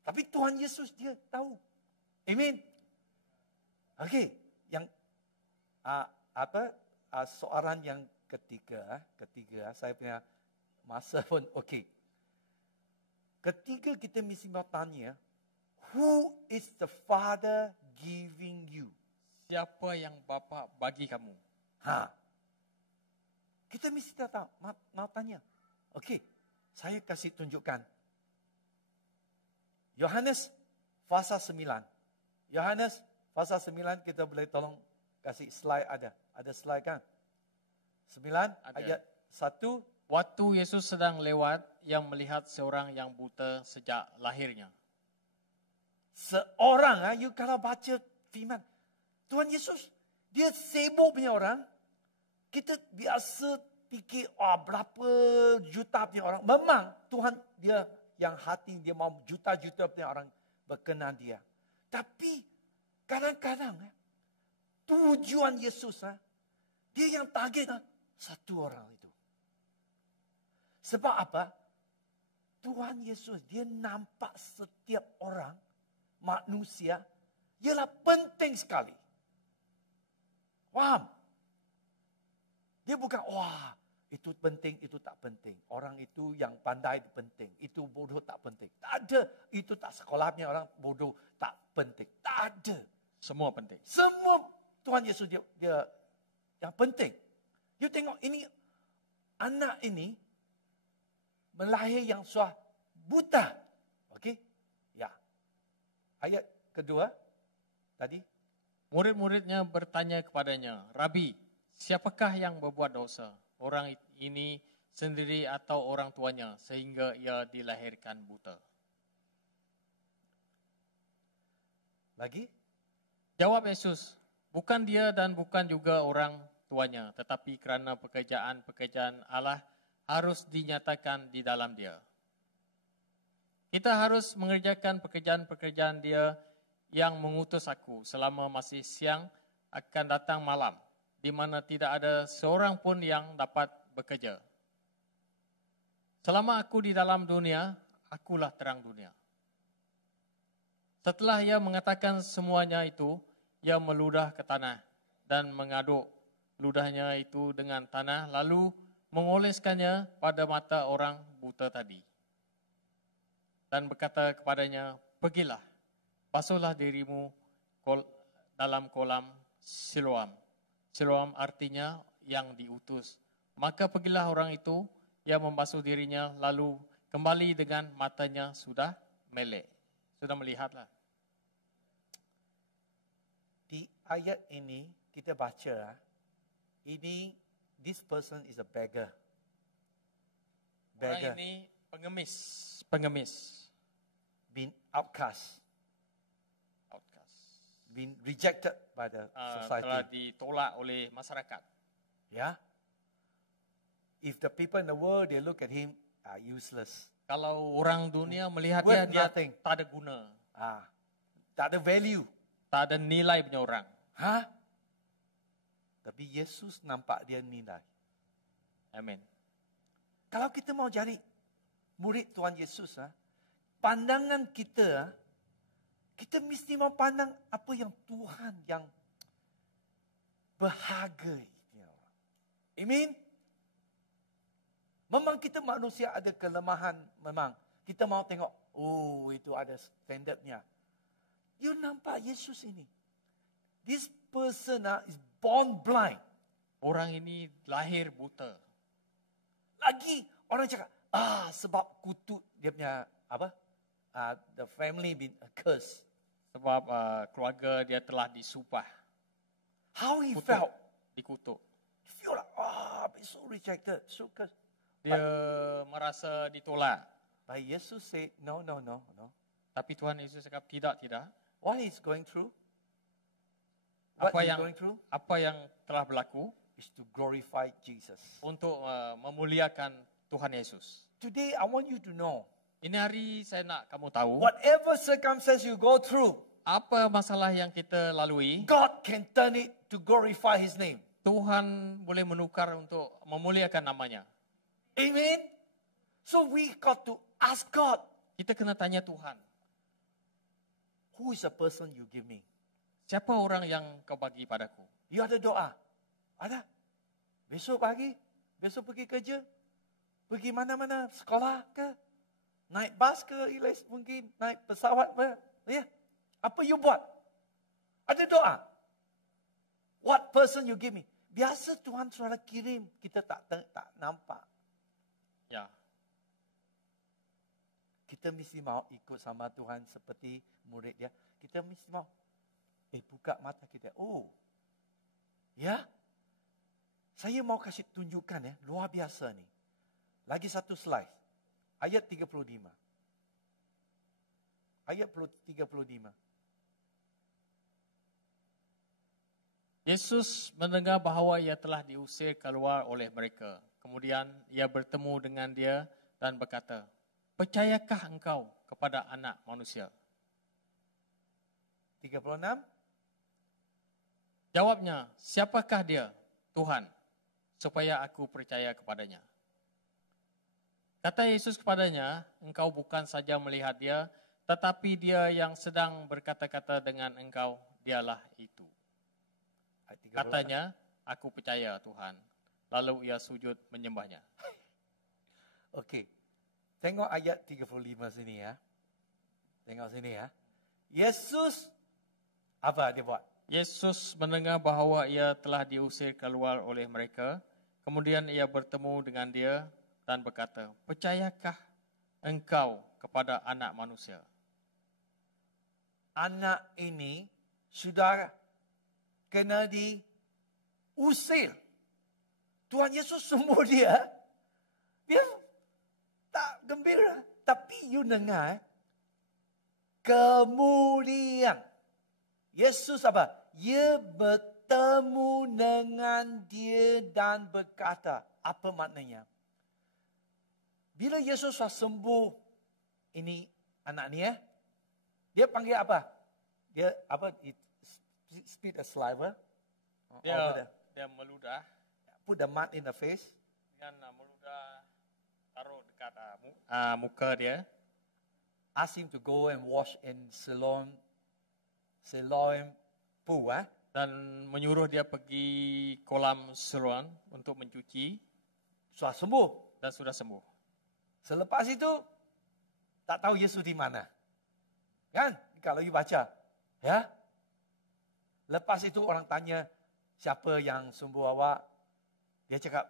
Tapi Tuhan Yesus dia tahu. Amin. Okey, yang soalan yang ketiga saya punya masa pun okey. Ketiga kita mesti bertanya, who is the Father giving you? Siapa yang Bapa bagi kamu? Kita mesti tahu, mau tanya. Okey, saya kasih tunjukkan. Yohanes pasal 9. Yohanes pasal 9 kita boleh tolong kasih slide ada. Ada slide kan? 9 Ada. ayat 1. Waktu Yesus sedang lewat, yang melihat seorang yang buta sejak lahirnya. Seorang, you kalau baca firman, Tuhan Yesus, dia sibuk punya orang. Kita biasa fikir, berapa juta punya orang. Memang Tuhan dia yang hati dia mau juta-juta punya orang berkenan dia. Tapi kadang-kadang tujuan Yesus, dia yang target satu orang itu. Sebab apa? Tuhan Yesus dia nampak setiap orang manusia ialah penting sekali. Faham? Dia bukan, itu penting, itu tak penting. Orang itu yang pandai penting. Itu bodoh tak penting. Tak ada. Itu tak sekolahnya orang bodoh tak penting. Tak ada. Semua penting. Semua Tuhan Yesus dia yang penting. You tengok ini, anak ini melahir yang suah buta. Okey? Ya. Ayat kedua tadi. Murid-muridnya bertanya kepadanya, Rabi, siapakah yang berbuat dosa? Orang ini sendiri atau orang tuanya sehingga ia dilahirkan buta? Lagi? Jawab Yesus, bukan dia dan bukan juga orang tuanya, tetapi kerana pekerjaan-pekerjaan Allah harus dinyatakan di dalam dia. Kita harus mengerjakan pekerjaan-pekerjaan dia yang mengutus aku selama masih siang akan datang malam, di mana tidak ada seorang pun yang dapat bekerja. Selama aku di dalam dunia, akulah terang dunia. Setelah ia mengatakan semuanya itu, ia meludah ke tanah dan mengaduk ludahnya itu dengan tanah, lalu mengoleskannya pada mata orang buta tadi. Dan berkata kepadanya, pergilah, basuhlah dirimu dalam kolam Siloam. Siloam artinya yang diutus. Maka pergilah orang itu, ia membasuh dirinya, lalu kembali dengan matanya sudah melek. Sudah melihatlah. Di ayat ini kita baca, this person is a beggar. Orang ini pengemis. Been outcast. Been rejected by the society. Telah ditolak oleh masyarakat. Yeah. If the people in the world they look at him useless. Kalau orang dunia melihat Worth dia nothing. tak ada guna. Tak ada value. Tak ada nilai punya orang. Tapi Yesus nampak dia nilai. Amin. Kalau kita mau jadi murid Tuhan Yesus, pandangan kita, kita mesti mau pandang apa yang Tuhan yang berharga. Amin. Memang kita manusia ada kelemahan, memang. Kita mau tengok, itu ada standardnya. You nampak Yesus ini. This person is born blind. Orang ini lahir buta. Lagi orang cakap, sebab kutuk dia punya the family been cursed. Sebab keluarga dia telah disumpah. How he felt? Dikutuk. He feel like, I've been so rejected, so cursed. Dia merasa ditolak. But Jesus said, no. Tapi Tuhan Yesus cakap, tidak. What he's going through? Apa yang telah berlaku is to glorify Jesus. Untuk memuliakan Tuhan Yesus. Today I want you to know. Ini hari saya nak kamu tahu. Whatever circumstance you go through. apa masalah yang kita lalui, God can turn it to glorify His name. Tuhan boleh menukar untuk memuliakan namanya. Amen. So we got to ask God, Kita kena tanya Tuhan, who is the person you give me? siapa orang yang kau bagi padaku? You ada doa? Ada. Besok pagi, besok pergi kerja, pergi mana-mana, sekolah ke, naik bas ke, mungkin naik pesawat ke, ya. Apa you buat? Ada doa. What person you give me? Biasa Tuhan sudah kirim, kita tak nampak. Ya, Kita mesti mau ikut sama Tuhan seperti murid dia. Kita mesti mau, buka mata kita. Oh, ya. Saya mau kasih tunjukkan ya, luar biasa nih. Lagi satu slide. Ayat 35. Ayat 35. Yesus mendengar bahawa ia telah diusir keluar oleh mereka. Kemudian ia bertemu dengan dia dan berkata, percayakah engkau kepada anak manusia? 36. Jawabnya, siapakah dia? Tuhan, supaya aku percaya kepadanya. Kata Yesus kepadanya, engkau bukan saja melihat dia, tetapi dia yang sedang berkata-kata dengan engkau, dialah itu. Ayat 36. Katanya, aku percaya Tuhan. Lalu ia sujud menyembahnya. Okey. Tengok ayat 35 sini ya. Tengok sini ya. Yesus, apa dia buat? Yesus mendengar bahawa ia telah diusir keluar oleh mereka. Kemudian ia bertemu dengan dia dan berkata, percayakah engkau kepada anak manusia? Anak ini sudah kena diusir. Tuhan Yesus sembuh dia. Dia tak gembira. Tapi you dengar, kemudian Yesus apa? Ia bertemu dengan dia dan berkata, apa maknanya? Bila Yesus sudah sembuh ini anak ni dia panggil apa? Dia apa? Spit a saliva. Dia meludah Put the mud in the face. dengan meludah taruh dekat muka dia. Ask him to go and wash in Siloam pool. Dan menyuruh dia pergi kolam Siloam untuk mencuci Sudah sembuh. dan sudah sembuh. Selepas itu, tak tahu Yesus di mana. Kan? Kalau you baca. Ya. Lepas itu orang tanya, siapa yang sembuh awak? Dia cakap,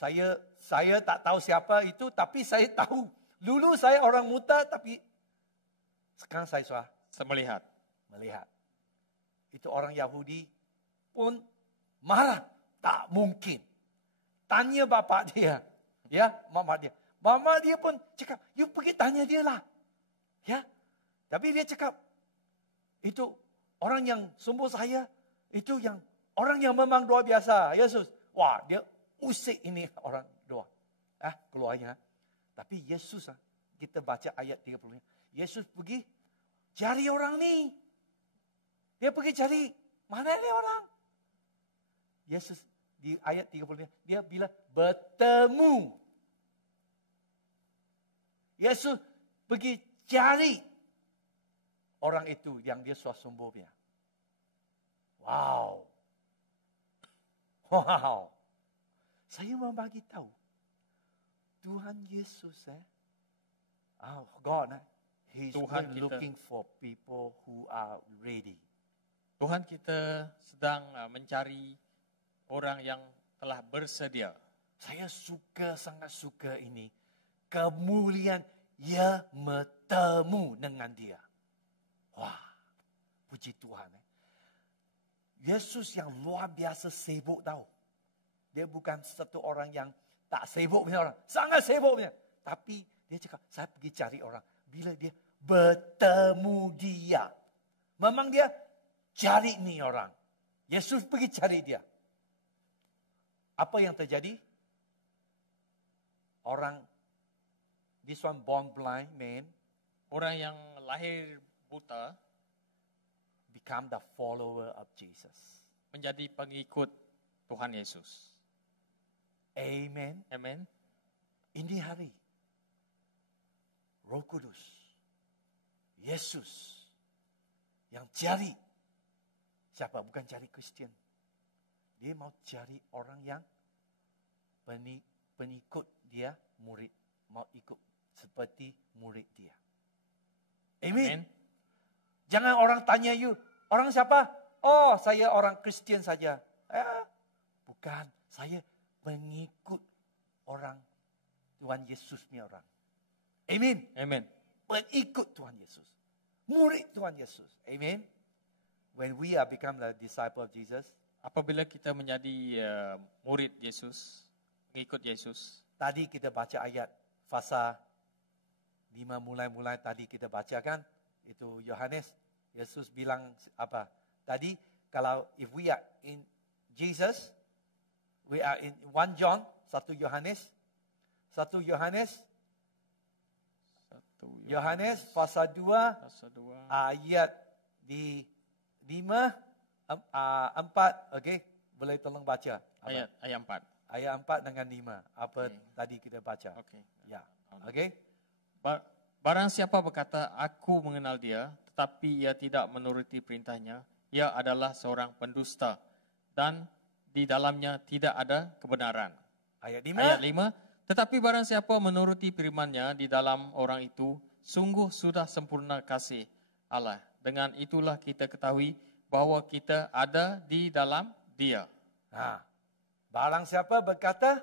saya tak tahu siapa itu, tapi saya tahu. Dulu saya orang buta, tapi sekarang saya sudah Melihat. Itu orang Yahudi pun marah. Tak mungkin. Tanya bapa dia. Ya, mama dia. Mama dia pun cakap, you pergi tanya dia lah. Ya. Tapi dia cakap, itu orang yang sembuh saya, itu yang orang yang memang luar biasa. Yesus. Wah, dia usik ini orang doa. Keluarnya. Tapi Yesus, kita baca ayat 30. Yesus pergi cari orang ni. Dia pergi cari, mana ni orang? Yesus di ayat 30, dia bila bertemu. Yesus pergi cari orang itu yang dia sudah sembuh. Wow. Saya mau bagi tahu. Tuhan Yesus, God, He's Tuhan kita. looking for people who are ready. Tuhan kita sedang mencari orang yang telah bersedia. Saya sangat suka ini. Kemuliaan ia bertemu dengan dia. Wah, puji Tuhan. Yesus yang luar biasa sibuk tahu. Dia bukan satu orang yang tak sibuk punya orang. Sangat sibuk punya. Tapi dia cakap, saya pergi cari orang. Bila dia bertemu dia. Memang dia cari ni orang. Yesus pergi cari dia. Apa yang terjadi? Orang, this one born blind man, Orang yang lahir buta, become the follower of Jesus. menjadi pengikut Tuhan Yesus. Amen. Amen. Ini hari, Roh Kudus, Yesus yang cari siapa? Bukan cari Kristian. Dia mau cari orang yang pengikut dia, murid. Mau ikut seperti murid dia. Amen. Amen. Jangan orang tanya you, orang siapa? Oh, saya orang Kristian saja. Bukan, saya pengikut orang Tuhan Yesus punya orang. Amen. Amen. Pengikut Tuhan Yesus. Murid Tuhan Yesus. Amen. When we are become the disciple of Jesus, Apabila kita menjadi murid Yesus, mengikut Yesus, tadi kita baca ayat fasa 5 mulai tadi kita bacakan, itu Yohanes, Yesus bilang apa? Tadi kalau if we are in Jesus, we are in 1 John, 1 Yohanes pasal 2 pasal 2, ayat di 4, okey, boleh tolong baca. ayat 4. Ayat 4 dengan 5. Apa Okey. tadi kita baca? Okey. Ya. Okey. Barang siapa berkata, aku mengenal dia, tetapi ia tidak menuruti perintahnya, ia adalah seorang pendusta dan di dalamnya tidak ada kebenaran. Ayat 5. Ayat 5, tetapi barang siapa menuruti firman-Nya di dalam orang itu, sungguh sudah sempurna kasih Allah. Dengan itulah kita ketahui bahwa kita ada di dalam Dia. Barang siapa berkata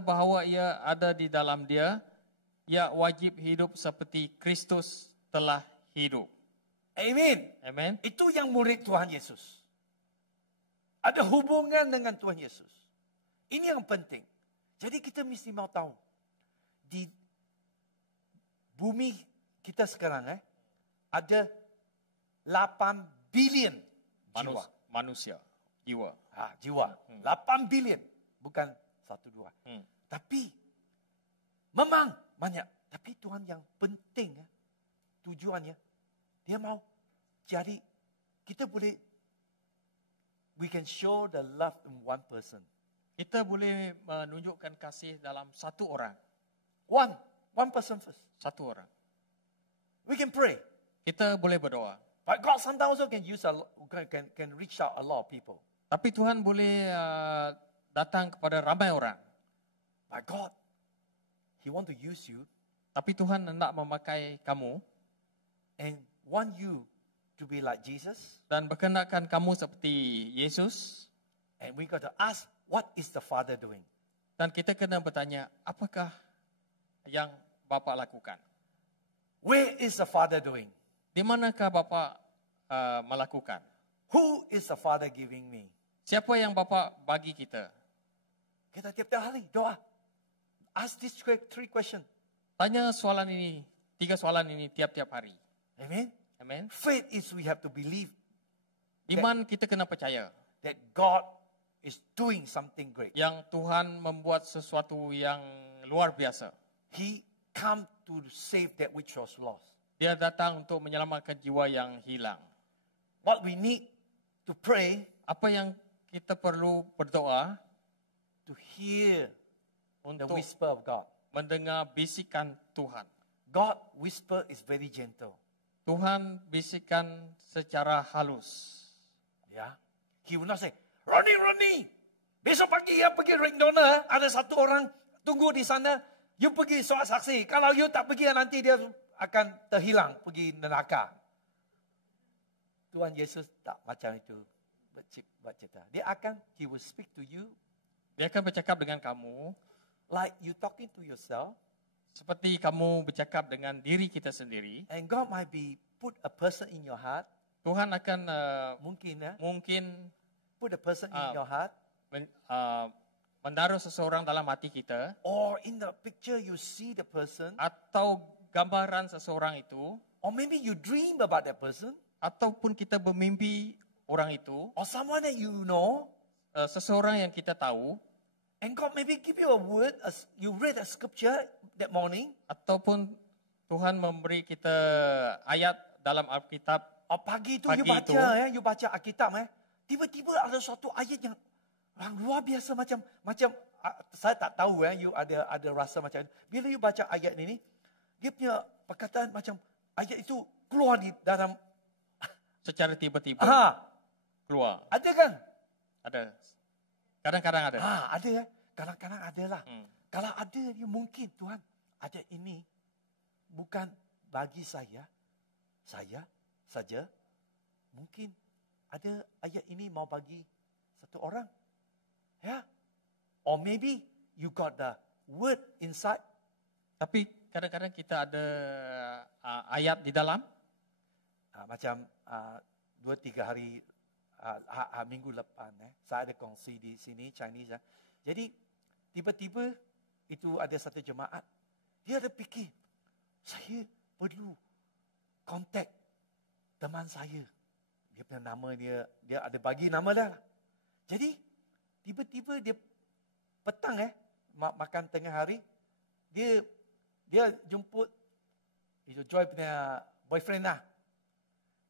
bahwa ia ada di dalam Dia, ia wajib hidup seperti Kristus telah hidup. Amen. Amen. Itu yang murid Tuhan Yesus. Ada hubungan dengan Tuhan Yesus. Ini yang penting. Jadi kita mesti mau tahu. Di bumi kita sekarang ada 8 bilion jiwa. Manusia, jiwa. Jiwa. 8 bilion. Bukan 1-2. Tapi memang banyak. Tapi Tuhan yang penting tujuannya, dia mau jadi kita boleh, we can show the love in one person. Kita boleh menunjukkan kasih dalam satu orang. One person first. Satu orang. We can pray. Kita boleh berdoa. But God sometimes also can use can reach out a lot of people. Tapi Tuhan boleh datang kepada ramai orang. But God, He want to use you Tapi Tuhan hendak memakai kamu and want you to be like Jesus. dan berkenakkan kamu seperti Yesus. And we got to ask, what is the Father doing? Dan kita kena bertanya, apakah yang Bapa lakukan? Where is the Father doing? Di manakah Bapa melakukan? Who is the Father giving me? Siapa yang Bapa bagi kita? Kita tiap-tiap hari doa. Ask these 3 questions. Tanya soalan ini, 3 soalan ini tiap-tiap hari. Amen. Amen. Faith is we have to believe Iman kita kena percaya that God is doing something great. yang Tuhan membuat sesuatu yang luar biasa. He come to save that which was lost. Dia datang untuk menyelamatkan jiwa yang hilang. What we need to pray, Apa yang kita perlu berdoa to hear the untuk whisper of God. mendengar bisikan Tuhan. God whisper is very gentle. Tuhan bisikan secara halus. Yeah. He will not say, Ronnie, besok pagi ya pergi McDonald, ada satu orang tunggu di sana, you pergi soal saksi. Kalau you tak pergi, nanti dia akan terhilang, pergi neraka. Tuhan Yesus tak macam itu bercerita. He will speak to you Dia akan bercakap dengan kamu like you talking to yourself. seperti kamu bercakap dengan diri kita sendiri. And God might be put a person in your heart. Tuhan akan Mungkin put a person in your heart. Menaruh seseorang dalam hati kita. Or in the picture you see the person. Atau gambaran seseorang itu. Or maybe you dream about that person. Ataupun kita bermimpi orang itu. Or someone that you know. Seseorang yang kita tahu. And God maybe give you a word. You read a scripture that morning. Ataupun Tuhan memberi kita ayat dalam Alkitab Pagi tu you Pagi baca tu. you baca Alkitab tiba-tiba ada suatu ayat yang luar biasa macam saya tak tahu you ada rasa macam bila you baca ayat ini dia punya perkataan macam ayat itu keluar di dalam secara tiba-tiba keluar. ada kan? Ada. Kadang-kadang ada. Ada kadang-kadang ada lah. Kalau ada dia mungkin Tuhan ada ini bukan bagi saya saja. Mungkin ada ayat ini mau bagi satu orang. Ya. Or maybe you got the word inside. Tapi kadang-kadang kita ada ayat di dalam. Macam 2-3 hari minggu lepan saya ada kongsi di sini Chinese. Jadi tiba-tiba itu ada satu jemaat dia ada fikir saya perlu kontak teman saya. Dia punya nama dia ada bagi nama dah. Jadi tiba-tiba dia petang makan tengah hari dia jemput itu Joy punya boyfriend lah.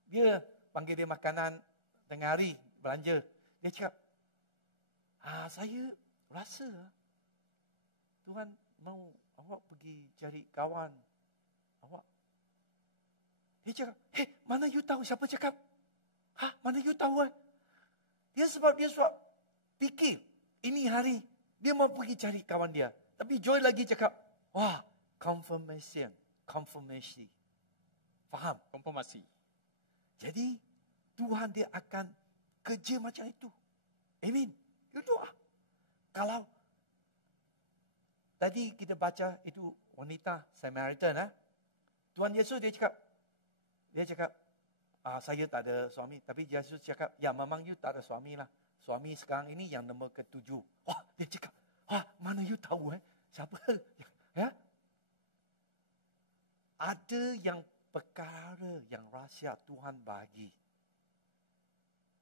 Dia panggil dia makanan tengah hari belanja. Dia cakap, saya rasa Tuhan mau awak pergi cari kawan awak. Dia cakap, mana you tahu siapa cakap? Mana you tahu? Dia sebab fikir ini hari dia mau pergi cari kawan dia. Tapi Joy lagi cakap, confirmation. Faham? Konfirmasi. Jadi Tuhan dia akan kerja macam itu. Amin. You doa. Kalau tadi kita baca itu wanita Samaritan, Tuhan Yesus dia cakap, saya tak ada suami. Tapi Yesus cakap, ya memang you tak ada suami lah. Suami sekarang ini yang nombor ke-7. Dia cakap, mana you tahu siapa? Ya? Ada yang perkara yang rahsia Tuhan bagi.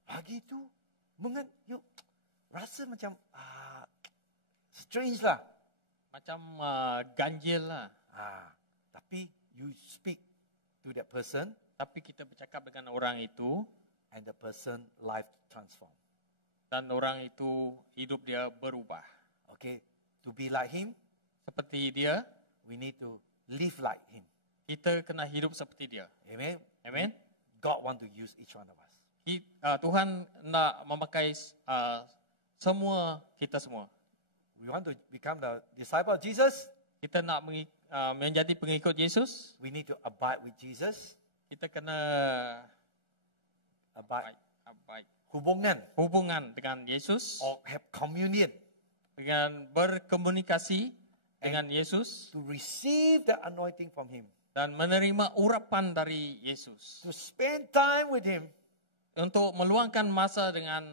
Bagi itu, you rasa macam strange lah. Macam ganjil lah. Tapi you speak to that person. Tapi kita bercakap dengan orang itu. And the person life transform. Dan orang itu hidup dia berubah. Okay. To be like him. Seperti dia. We need to live like him. Kita kena hidup seperti dia. Amen. Amen. God want to use each one of us. Tuhan nak memakai semua kita semua. We want to become the disciple of Jesus. Kita nak menjadi pengikut Yesus. We need to abide with Jesus. Kita kena abide. Hubungan dengan Yesus. Or have communion. Dengan berkomunikasi dengan Yesus. To receive the anointing from Him. Dan menerima urapan dari Yesus. To spend time with Him. Untuk meluangkan masa dengan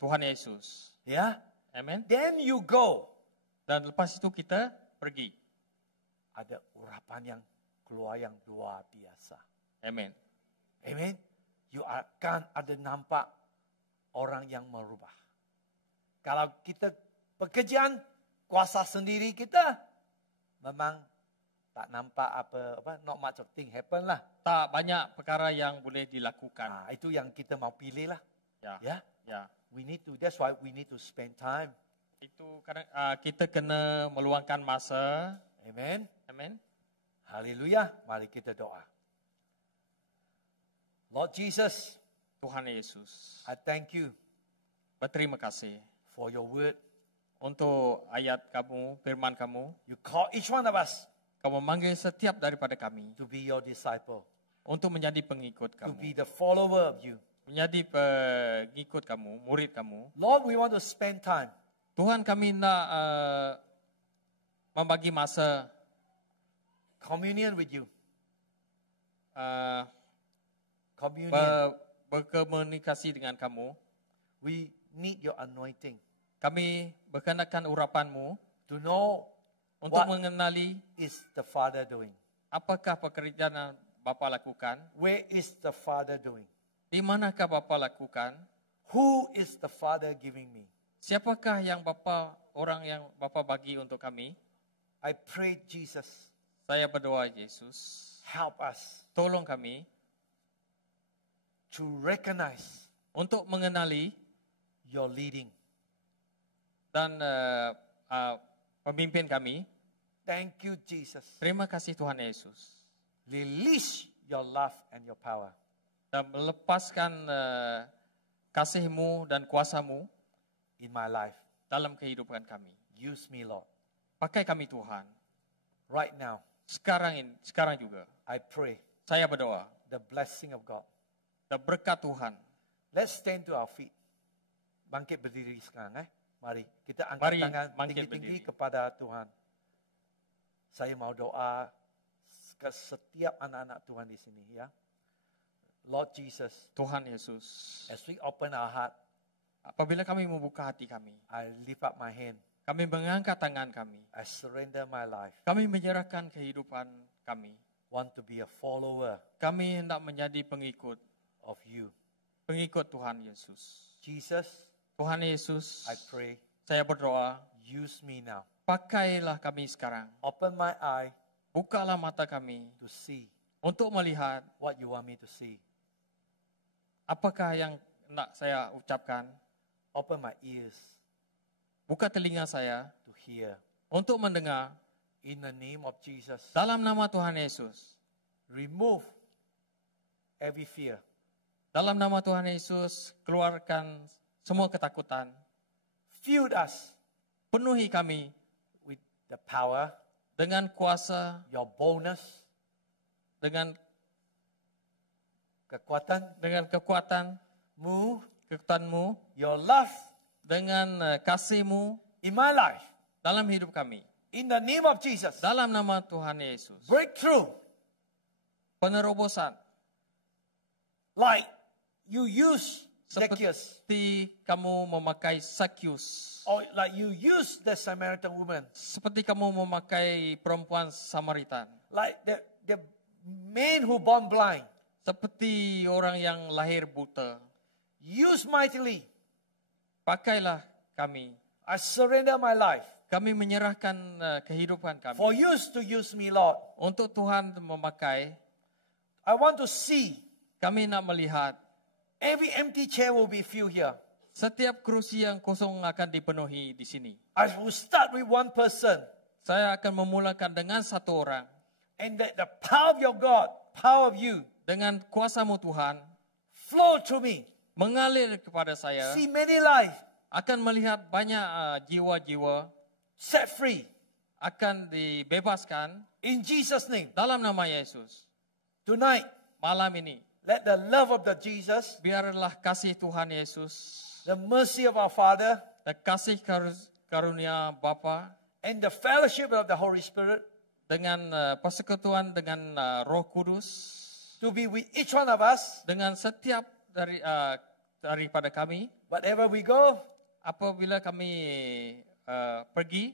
Tuhan Yesus. Ya. Amen. Then you go. Dan lepas itu kita pergi. Ada urapan yang keluar yang luar biasa. Amen. Amen. You akan ada nampak orang yang merubah. Kalau kita pekerjaan kuasa sendiri kita, memang tak nampak apa not much of thing happen lah. Tak banyak perkara yang boleh dilakukan. Itu yang kita mau pilih lah. Ya. We need to. That's why we need to spend time. Itu kadang kita kena meluangkan masa. Amen. Amen. Haleluya. Mari kita doa. Lord Jesus, Tuhan Yesus, I thank you berterima kasih for your word. Untuk ayat kamu, firman kamu. You call each one of us. Kamu memanggil setiap daripada kami. To be your disciple. Untuk menjadi pengikut kamu. To be the follower of you. Menjadi pengikut kamu, murid kamu. Lord, we want to spend time. Tuhan, kami nak membagi masa. Communion with you. Berkomunikasi dengan kamu. We need your anointing. Kami berkenakan urapanmu. To know untuk mengenali is the Father doing. Apakah pekerjaan yang Bapa lakukan? Where is the Father doing? Di manakah Bapa lakukan? Who is the Father giving me? Siapakah orang yang Bapa bagi untuk kami? I pray Jesus. Saya berdoa Yesus. Help us. Tolong kami. to recognize untuk mengenali your leading. dan pemimpin kami. Thank you, Jesus. Terima kasih Tuhan Yesus. Release your love and your power. Dan melepaskan kasih-Mu dan kuasa-Mu In my life. dalam kehidupan kami. Use me, Lord. Pakai kami Tuhan. Right now, Sekarang juga. I pray Saya berdoa. the blessing of God. Dan berkat Tuhan. Let's stand to our feet. Bangkit berdiri sekarang. Mari kita angkat Mari tangan bangkit tinggi-tinggi berdiri. kepada Tuhan. Saya mau doa ke setiap anak-anak Tuhan di sini, ya. Lord Jesus, Tuhan Yesus. as we open our heart, Apabila kami membuka hati kami. I lift up my hand. Kami mengangkat tangan kami. I surrender my life. Kami menyerahkan kehidupan kami. Want to be a follower Kami hendak menjadi pengikut. of you. Pengikut Tuhan Yesus. Jesus, Tuhan Yesus. I pray, Saya berdoa. use me now. Pakailah kami sekarang. Open my eye Bukalah mata kami. to see Untuk melihat what you want me to see. apakah yang nak saya ucapkan. Open my ears Buka telinga saya. to hear. Untuk mendengar. In the name of Jesus, Dalam nama Tuhan Yesus. remove every fear. Dalam nama Tuhan Yesus. Keluarkan semua ketakutan. Fill us Penuhi kami with the power, dengan kuasa. your boldness, Dengan kekuatan, move, kekuatan-Mu. your love Dengan kasih-Mu. in my life. Dalam hidup kami. In the name of Jesus, Dalam nama Tuhan Yesus. breakthrough, Penerobosan. like you use Zacchaeus, Seperti kamu memakai Sakyus. or like you use the Samaritan woman, Seperti kamu memakai perempuan Samaritan. like the man who born blind. Seperti orang yang lahir buta. Use mightily. Pakailah kami. I surrender my life Kami menyerahkan kehidupan kami. for you to use me, Lord. Untuk Tuhan memakai. I want to see Kami nak melihat. every empty chair will be filled here. Setiap kerusi yang kosong akan dipenuhi di sini. I will start with one person, Saya akan memulakan dengan satu orang. and that the power of your God, power of you, Dengan kuasa-Mu Tuhan. flow through me. Mengalir kepada saya. See many lives Akan melihat banyak jiwa-jiwa. set free Akan dibebaskan. in Jesus' name. Dalam nama Yesus. Tonight, Malam ini. let the love of the Jesus, Biarlah kasih Tuhan Yesus. the mercy of our Father, Dan kasih karunia Bapa. and the fellowship of the Holy Spirit Dengan persekutuan dengan Roh Kudus. to be with each one of us, Dengan setiap daripada kami. wherever we go, Apabila kami pergi.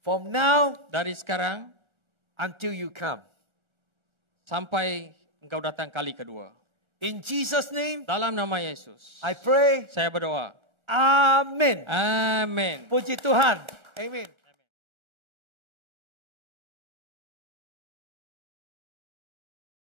from now Dari sekarang. until you come. Sampai engkau datang kali kedua. In Jesus' name, Dalam nama Yesus. I pray. Saya berdoa. Amen. Amin. Puji Tuhan. Amen.